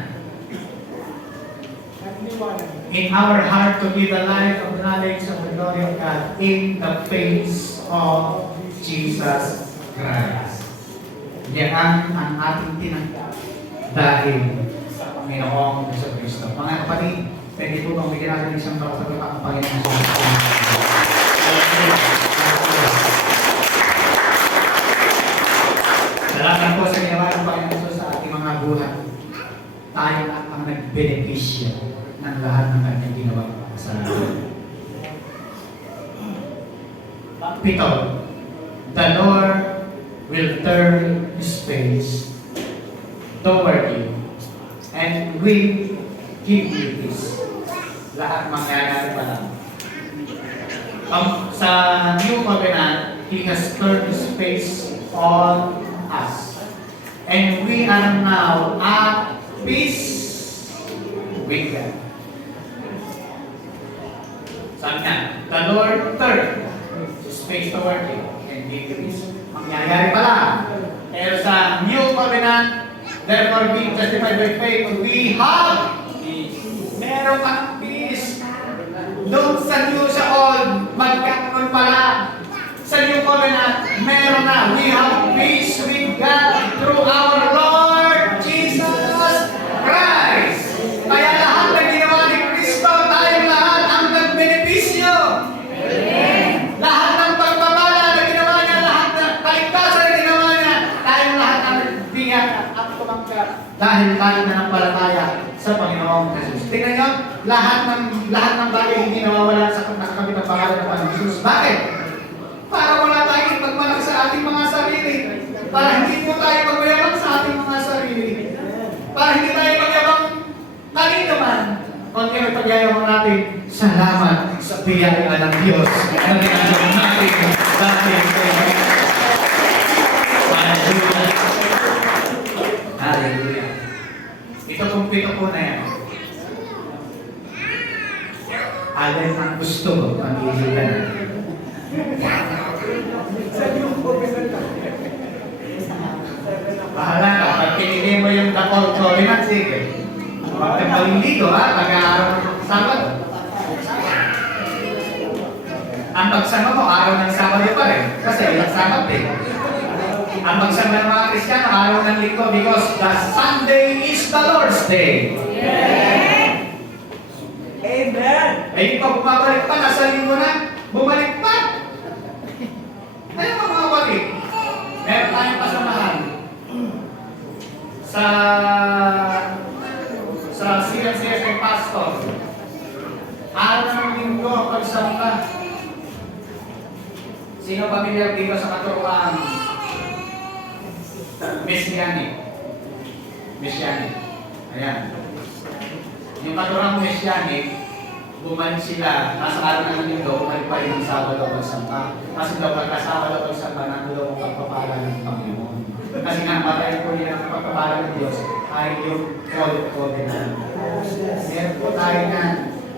In our heart to be the light of knowledge of the glory of God in the face of Jesus Christ. Yan ang ating tinanggap dahil sa Panginoong Kristo. Mga kapatid, pwede po bang bigyan natin isang pagkakataon ang Panginoon sa salamat po sa ginawa ng Panginoon sa ating mga buhay. Tayo ang nagbenepisyo ng lahat ng kanyang ginawa sa atin. Pito, the Lord will turn His face toward you and will give you peace. Lahat mangyayari pa lang. Sa New Covenant, He has turned His face on us. And we are now at peace with God. Sabi nga, the Lord turned His face toward you and give you peace. Mangyayari pa lang. Pero sa New Covenant, therefore being justified by faith, we have peace. Meron kang peace. Doon sa New sa Old, magkakaroon pala. Sa New Covenant, meron na. We have peace with God through our Lord Jesus Christ. Kaya lahat ng ginawa ni Kristo, tayong lahat ang nagbenepisyo. Lahat ng pagpapala na ginawa niya, lahat ng kaligtasan na ginawa niya, tayong lahat ang nagbigyan at tumangkat. Dahil tayo nanampalataya sa Panginoong Jesus. Tingnan niyo, lahat ng bagay hindi nawawala sa nakakabit ng pangalan ng Panginoong Jesus. Bakit? Para wala tayong pagmalak sa ating mga sarili. Para hindi po tayo magmayabang sa ating mga sarili. Para hindi tayo magyabang kanino man. Kung kaya pagyayabang natin, salamat sa biyaya ng Diyos. Ang ginagawa natin dahil Hallelujah. Hallelujah. Ito kung pito po na yan. Alin ang gusto mo ang ihilan? Bahala ka, pag pinili mo yung Dakol Covenant, sige. Huwag kang maliligo ha, pag-aaral ng Sabado. Ang pagsama mo, araw ng Sabado pa rin, kasi ilang Sabado eh. Ang pagsama ng mga Kristiyano, araw ng Linggo, because the Sunday is the Lord's Day. Amen! Eh, pag bumabalik pa, nasa linggo na, bumalik pa. Ano mga kapatid? Meron tayong pasamahan sa CNCS ng pastor. Araw ng linggo, pagsamba. Sino pamilyar dito sa katuruan? Messianic. Ayan. Yung katuruan Messianic, bumalik sila, nasa araw ng linggo, bumalik pa rin ng Sabado o Santa. Kasi daw pagka-Sabado o Santa, nandun ang pagpapala ng Panginoon. Kasi nga, patay po niya ang pagpapala ng Diyos ay yung Covenant. Meron po tayo nga,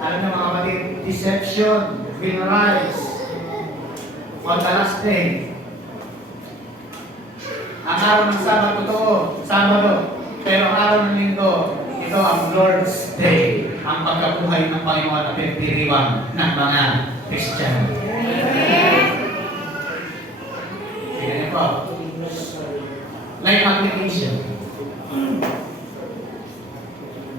alam na mga kapatid, deception will rise on the last day. Ang araw ng Sabado, pero ang araw ng linggo, ito ang Lord's Day, ang pagkabuhay ng Panginoon at pinagdiriwang ng mga Kristiyano. Tingnan niyo po. Like application.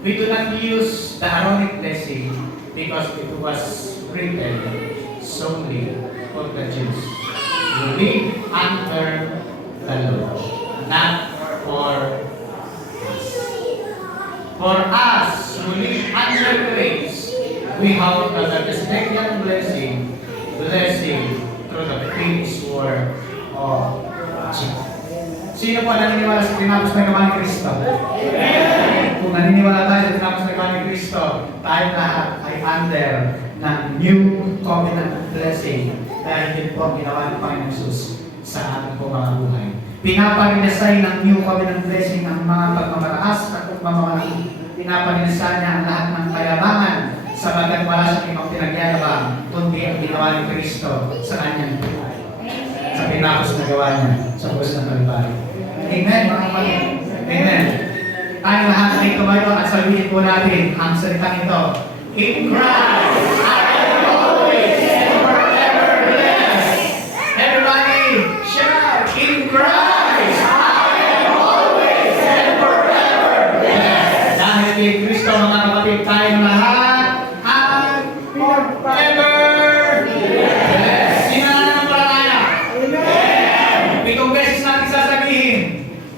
We do not use the Aaronic blessing because it was written solely for the Jews. We live under the Lord, not for For us who live under grace, we have the Melchizedek blessing through the finished work of Jesus. Sino po naniniwala sa tinapos na gawa ni Kristo? Kung naniniwala tayo sa tinapos na gawa ni Kristo, tayo lahat ay under ng New Covenant blessing dahil din po ang ginawa ng Panginoon Jesus sa ating po mga buhay. Pinaparinasay ng new covenant blessing ang mga pagmamataas at pagmamahal. Pinaparinasay niya ang lahat ng kayabangan sabagat wala siyang ibang pinagyayabang kundi ang ginawa ni Kristo sa kanyang buhay. Sa pinakos na gawa niya sa buwas ng Kalbaryo. Amen, mga kapatid. Amen. Tayo lahat ay tumayo at sabihin po natin ang salitang ito. In Christ, I am always and forever blessed. Everybody, shout, in Christ, I am always and forever blessed. Dahil kay Kristo, mga kapatid, tayong lahat ay forever blessed. Sinanampalataya. Amen. Pitong beses natin sasabihin.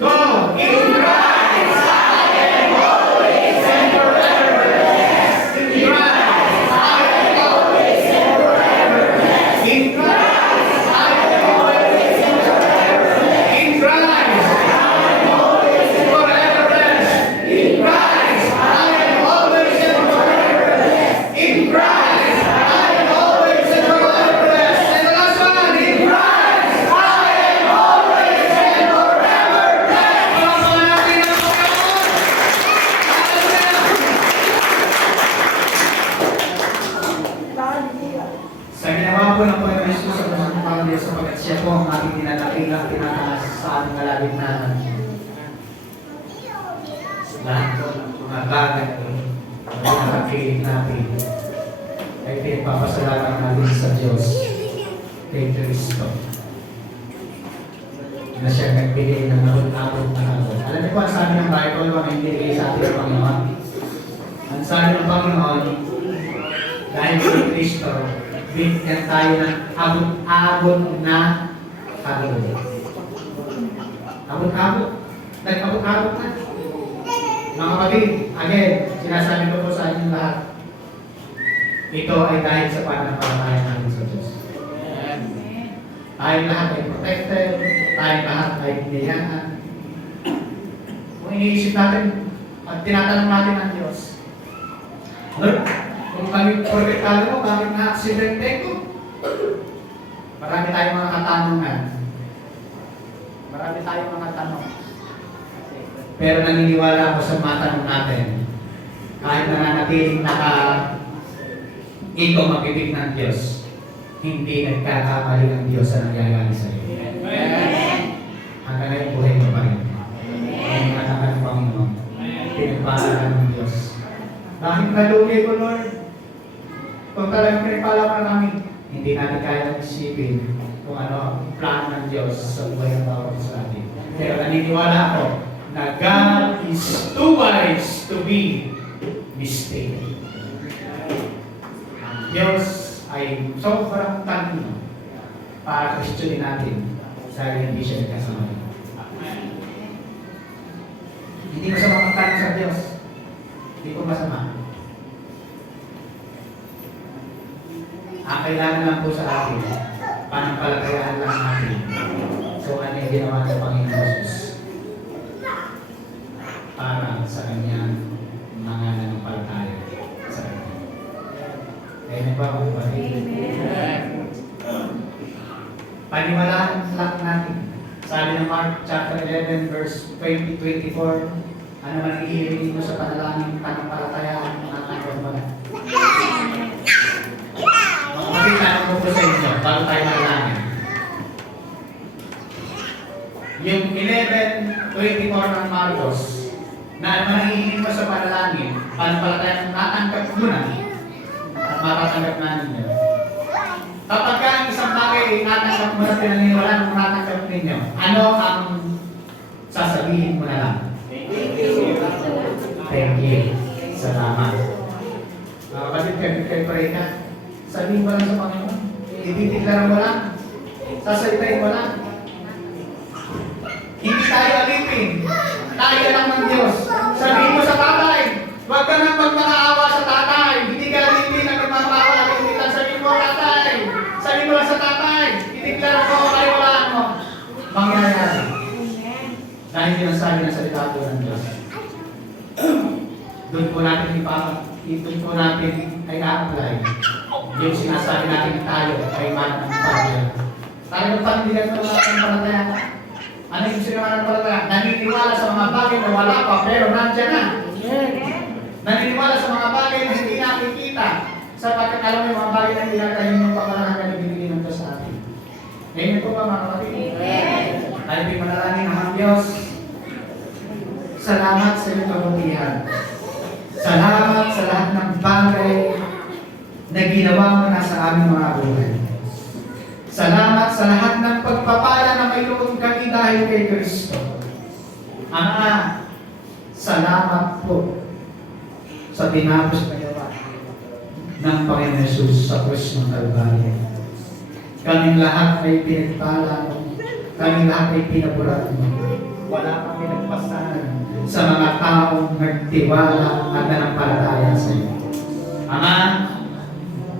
Go! In Christ, I am always and forever blessed. In Christ, I am always and forever blessed. In Christ, I am always and forever blessed. In Christ, I am always and forever blessed. In Christ, I am always and forever blessed. In Christ, I am always and forever blessed. And the last one, in Christ, I am always and forever blessed. Palakpakan natin ang Panginoon. Hallelujah. Sa ginawa po ng Panginoon Jesus sa Panginoon Diyos sapagkat siya po ang ating dinadakilang tinataas sa ating kalagitnaan. Lahat po ng mga bagay na nakakilig natin ay pinapasalamat natin sa Diyos kay Kristo na siya nagbigay ng abot-abot na abot. Alam niyo po, ang sabi ng Bible, mga hindi sa ating Panginoon. Ang sabi ng Panginoon, dahil kay Kristo, bigyan tayo ng abot-abot na abot. Abot-abot. Nag-abot-abot na. Mga kapatid, again, sinasabi ko po sa inyong lahat, ito ay dahil sa pananampalataya natin sa Diyos. Tayong lahat ay protected, tayong lahat ay binayaan. Kung iniisip natin at tinatanong natin ang Diyos, Lord, kung kami protektado mo, bakit na-aksidente ko? Marami tayong mga katanungan. Marami tayong mga tanong. Pero naniniwala ako sa mga tanong natin. Kahit nananatiling ikaw mapipig ng Diyos, hindi nagkakamali ang Diyos sa nangyayari sa iyo. Amen. Hanggang ngayon buhay mo pa rin. Ang katakan ng Panginoon. Pinagpalaan ng Diyos. Bakit nalugi ko, Lord? Kung talagang pinagpala ka namin, hindi natin kaya isipin kung ano ang plano ng Diyos sa buhay ng bawat sa atin. Pero naniniwala ako na God is too wise to be mistaken. Ang Diyos ay sobrang talino para questionin natin dahil hindi siya nagkasamali. Hindi masama magtanong sa Diyos. Hindi ko masama. Ang kailangan lang po sa atin, panampalatayaan lang natin. So ano yung ginawa ng Panginoon Jesus para sa kanyang mga nanampalataya sa kanya. Amen ba mga kapatid? Paniwalaan lang natin. Sabi ng Mark chapter 11 verse 20-24, ano man ang ihirin mo sa panalangin, panampalatayaan ng aking mga. Mga tanong ko po sa inyo, bago tayo manalangin. Yung 11:24 ng Marcos, na ano man ang ihirin mo sa panalangin, panampalatayaan natanggap mo na at matatanggap namin nyo. Kapag ka ang isang bagay natanggap mo na pinaniniwalaan kung natanggap ninyo, ano ang sasabihin mo na lang? Thank you. Salamat. Mga kapatid, kayo pray ka. Sabihin mo lang sa Panginoon. Ititikaran mo lang. Sasalitain mo lang. Hindi tayo alipin. Tayo lang ng Diyos. Sabihin mo sa tatay, huwag ka nang magmakaawa sa tatay. Hindi ka alipin na magmakaawa. Sabihin mo tatay. Sabihin mo lang sa tatay. Ititikaran mo, kaliwalaan mo. Mangyayari. Dahil sinasabi ng salita po ng Diyos. Doon po natin ay a-apply. Yung sinasabi natin tayo ay mananampalataya. Talagang panindigan ko natin palataya. Ano yung sinamanampalataya? Naniniwala sa mga bagay na wala pa pero nandiyan na. Naniniwala sa mga bagay na hindi nakikita. Sapagkat alam mo yung mga bagay na hindi natin yung pangalahan na binigay ng Diyos sa atin. Amen po ba mga kapatid? Tayo po'y manalangin naman Diyos. Salamat sa iyong kabutihan. Salamat sa lahat ng bagay na ginawa mo na sa aming mga buhay. Salamat sa lahat ng pagpapala na mayroon kami dahil kay Kristo. Ama, salamat po sa tinapos na gawa ng Panginoon Jesus sa krus ng Kalbaryo. Kaming lahat ay pinagpala mo. Kaming lahat ay pinaburat mo. Wala kami nagpasanan sa mga taong nagtiwala at nanampalataya sa iyo. Ama,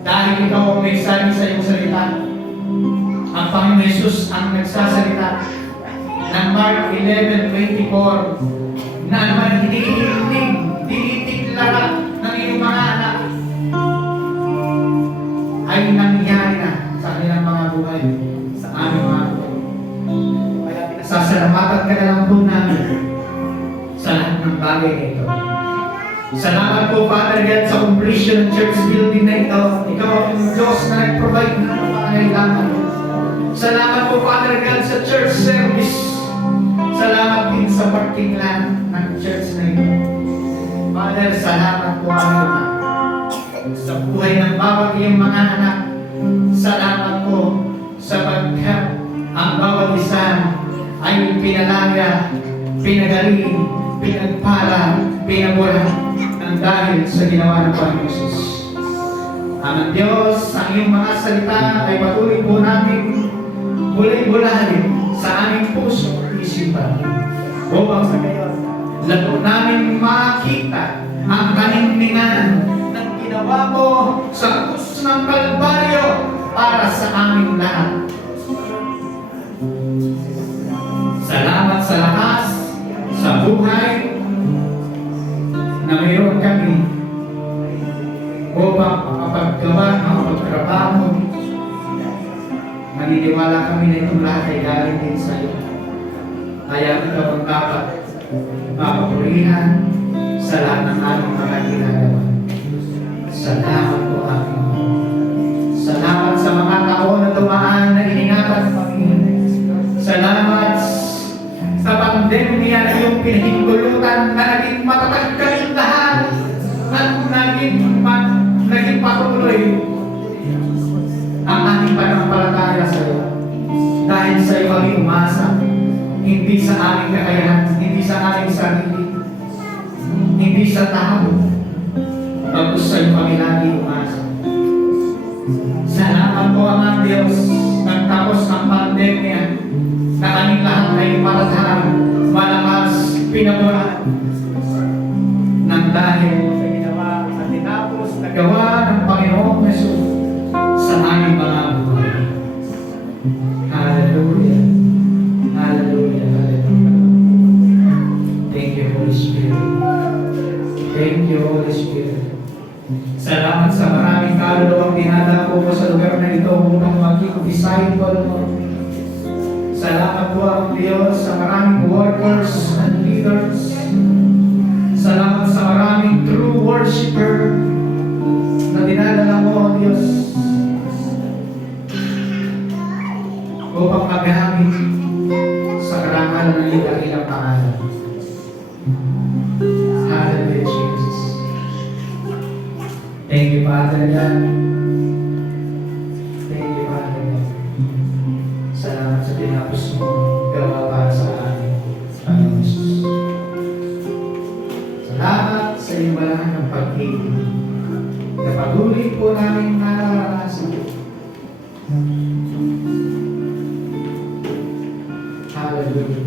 dahil ikaw ang may sabi sa iyong salita, ang Panginoon Jesus ang nagsasalita ng Mark 11:24 na naman hinihiling, tinitiglara ng iyong mga anak ay nangyari na sa kanilang mga buhay, sa aming mga buhay. Kaya pinasasalamatan ka na lang po namin sa lahat ng bagay na ito. Salamat po, Father God, sa completion ng church building na ito. Ikaw ang Diyos na nag-provide ng mga pangangailangan. Salamat po, Father God, sa church service. Salamat din sa parking lot ng church na ito. Father, salamat po, Ama, sa buhay ng bawat iyong mga anak. Salamat po sapagkat ang bawat isa ay pinalaga, pinagaling, pinagpala, pinabura ng dahil sa ginawa ng Panginoon Jesus. Amang Diyos, ang iyong mga salita ay patuloy po namin bulay-bulahin sa aming puso at isipan. Upang sa gayon, lalo namin makita ang kaningningan ng ginawa mo sa krus ng Kalbaryo para sa aming lahat. Salamat sa lakas, sa buhay na mayroon kami upang makapaggawa ng pagtrabaho. Maniniwala kami na itong lahat ay galing din sa iyo. Kaya ikaw ang dapat mapapurihan sa lahat ng aming mga ginagawa. Salamat po aking Ama. Salamat sa mga taon na dumaan na iningatan kami. Salamat sa pandemya na iyong pinahintulutan na naging matatag kaming lahat at naging patuloy ang aming panampalataya sa iyo. Dahil sa iyo kami umasa, hindi sa aming kakayahan, hindi sa aming sarili, hindi sa tao, bagkus sa iyo kami lagi umasa. Salamat po ang Diyos nang tapos ng pandemya na kaming lahat ay palathan, malakas, pinaburan ng dahil sa ginawa at tinapos na gawa ng Panginoong Jesus sa aming mga buhay. Hallelujah. Hallelujah. Hallelujah. Thank you, Holy Spirit. Thank you, Holy Spirit. Salamat sa maraming kaluluwang dinadako mo sa lugar na ito upang maging disciple mo. Salamat po ang Diyos sa maraming workers and leaders. Salamat sa maraming true worshiper na dinadala mo, O Diyos, upang magamit sa karangalan ng iyong dakilang pangalan. Hallelujah, Jesus. Thank you, Father God. Thank you, Father God. Salamat sa tinapos mo gawa para sa amin, Panginoon Jesus. Salamat sa iyong malahan ng pag-ibig na patuloy po namin nararanasan. Hallelujah.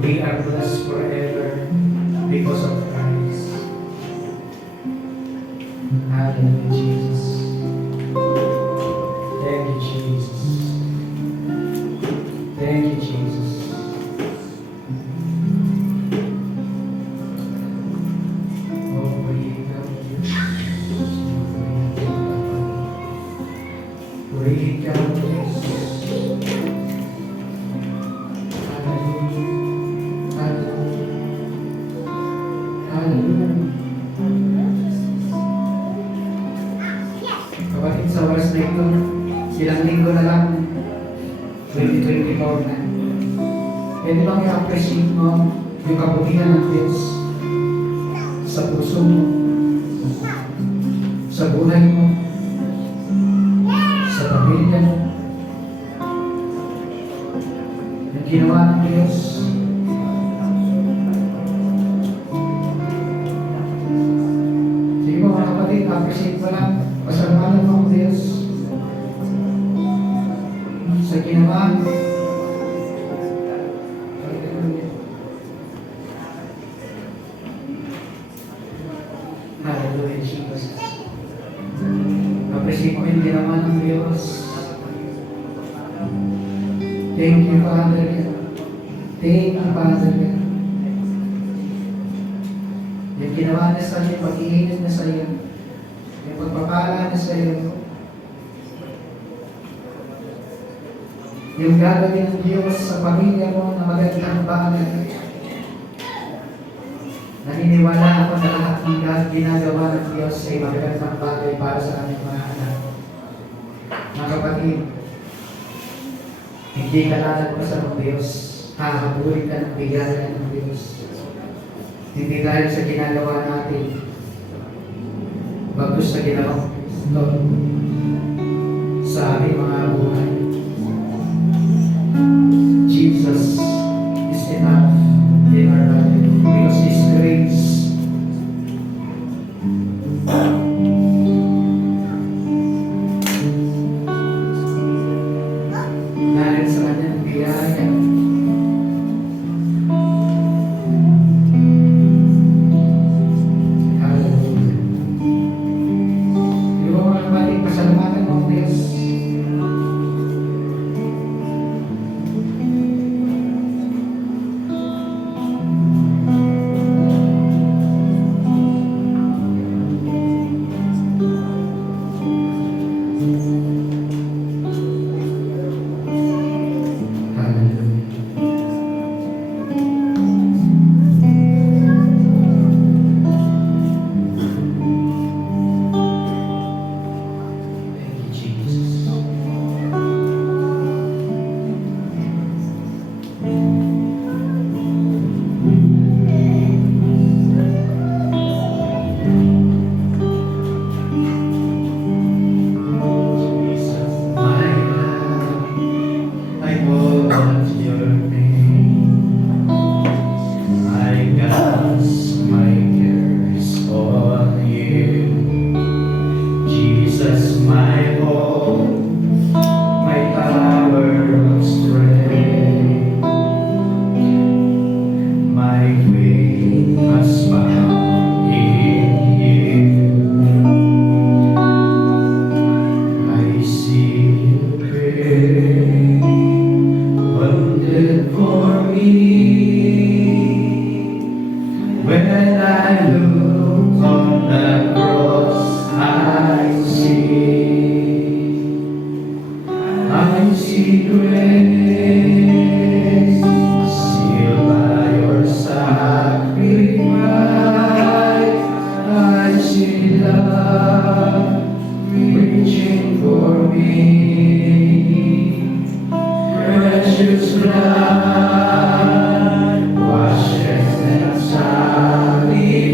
We are blessed forever because of Christ. Hallelujah, Jesus. Thank you, Jesus. Thank you, Jesus. Oh, purihin ka, Diyos. Purihin ka, Diyos. Hallelujah. Kapatid, sa oras na ito, ilang linggo na lang, 2024 na. Pwede bang i-appreciate mo yung kabutihan ng Diyos sa puso mo, sa buhay mo, sa pamilya mo, yung ginawa ng Diyos. Sige po mga kapatid, appreciate mo lang, pasalamatan mo ang Diyos sa ginawa. Hallelujah, Jesus. Appreciate mo yung ginawa ng Diyos. Thank you, Father. Thank you, Father. Yung ginawa niya sa iyo, pag-iinit niya sa iyo, yung pagpapala niya sa iyo, yung gagawin ng Diyos sa pamilya mo na magandang bagay. Naniniwala ako na lahat ng ginagawa ng Diyos ay magandang bagay para sa aming mga anak. Mga kapatid, hindi ka lalagpasan ng Diyos, hahabulin ka ng bigayan ng Diyos. Hindi dahil sa ginagawa natin, bagkus sa ginawa ng Kristo sa aming mga buhay. Jesus is enough in our life because His grace dahil sa kanyang biyaya. Hallelujah. Di ba mga kapatid, pasalamatan mo ang Diyos. Thank you, Jesus. Jesus, my love, I call on your name. I cast my cares on you. Jesus, my hope, my tower of strength. My faith has found in you. I see you pray, wounded for me. When I look on the cross, I see grace, sealed by your sacrifice. I see love reaching for me. Precious blood washes and sanctifies.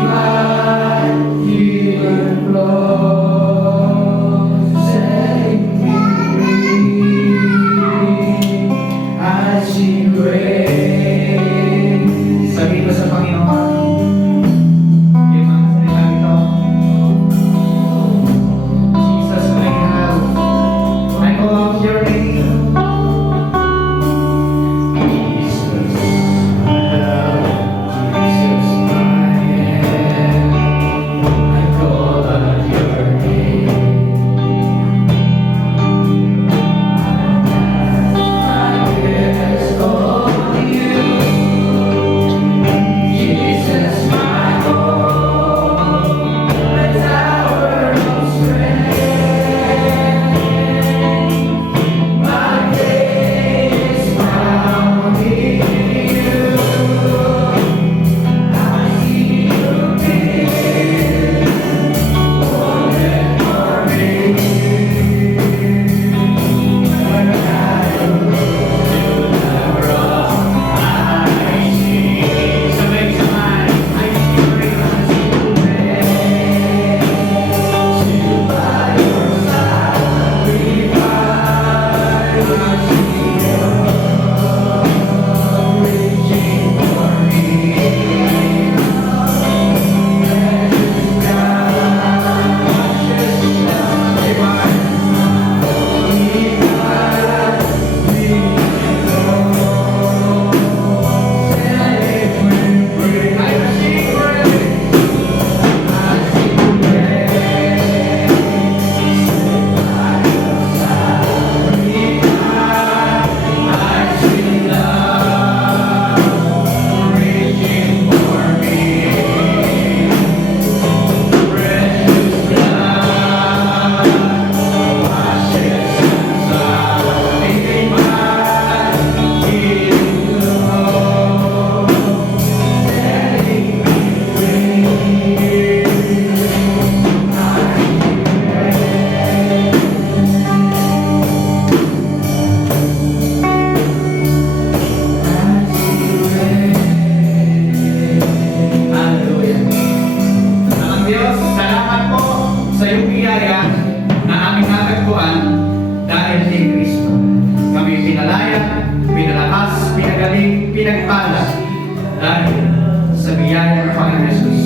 sa iyong biyaya na aming natagpuan dahil kay Kristo. Kami pinalaya, pinalakas, pinagaling, pinagpala dahil sa biyaya ng Panginoon Jesus.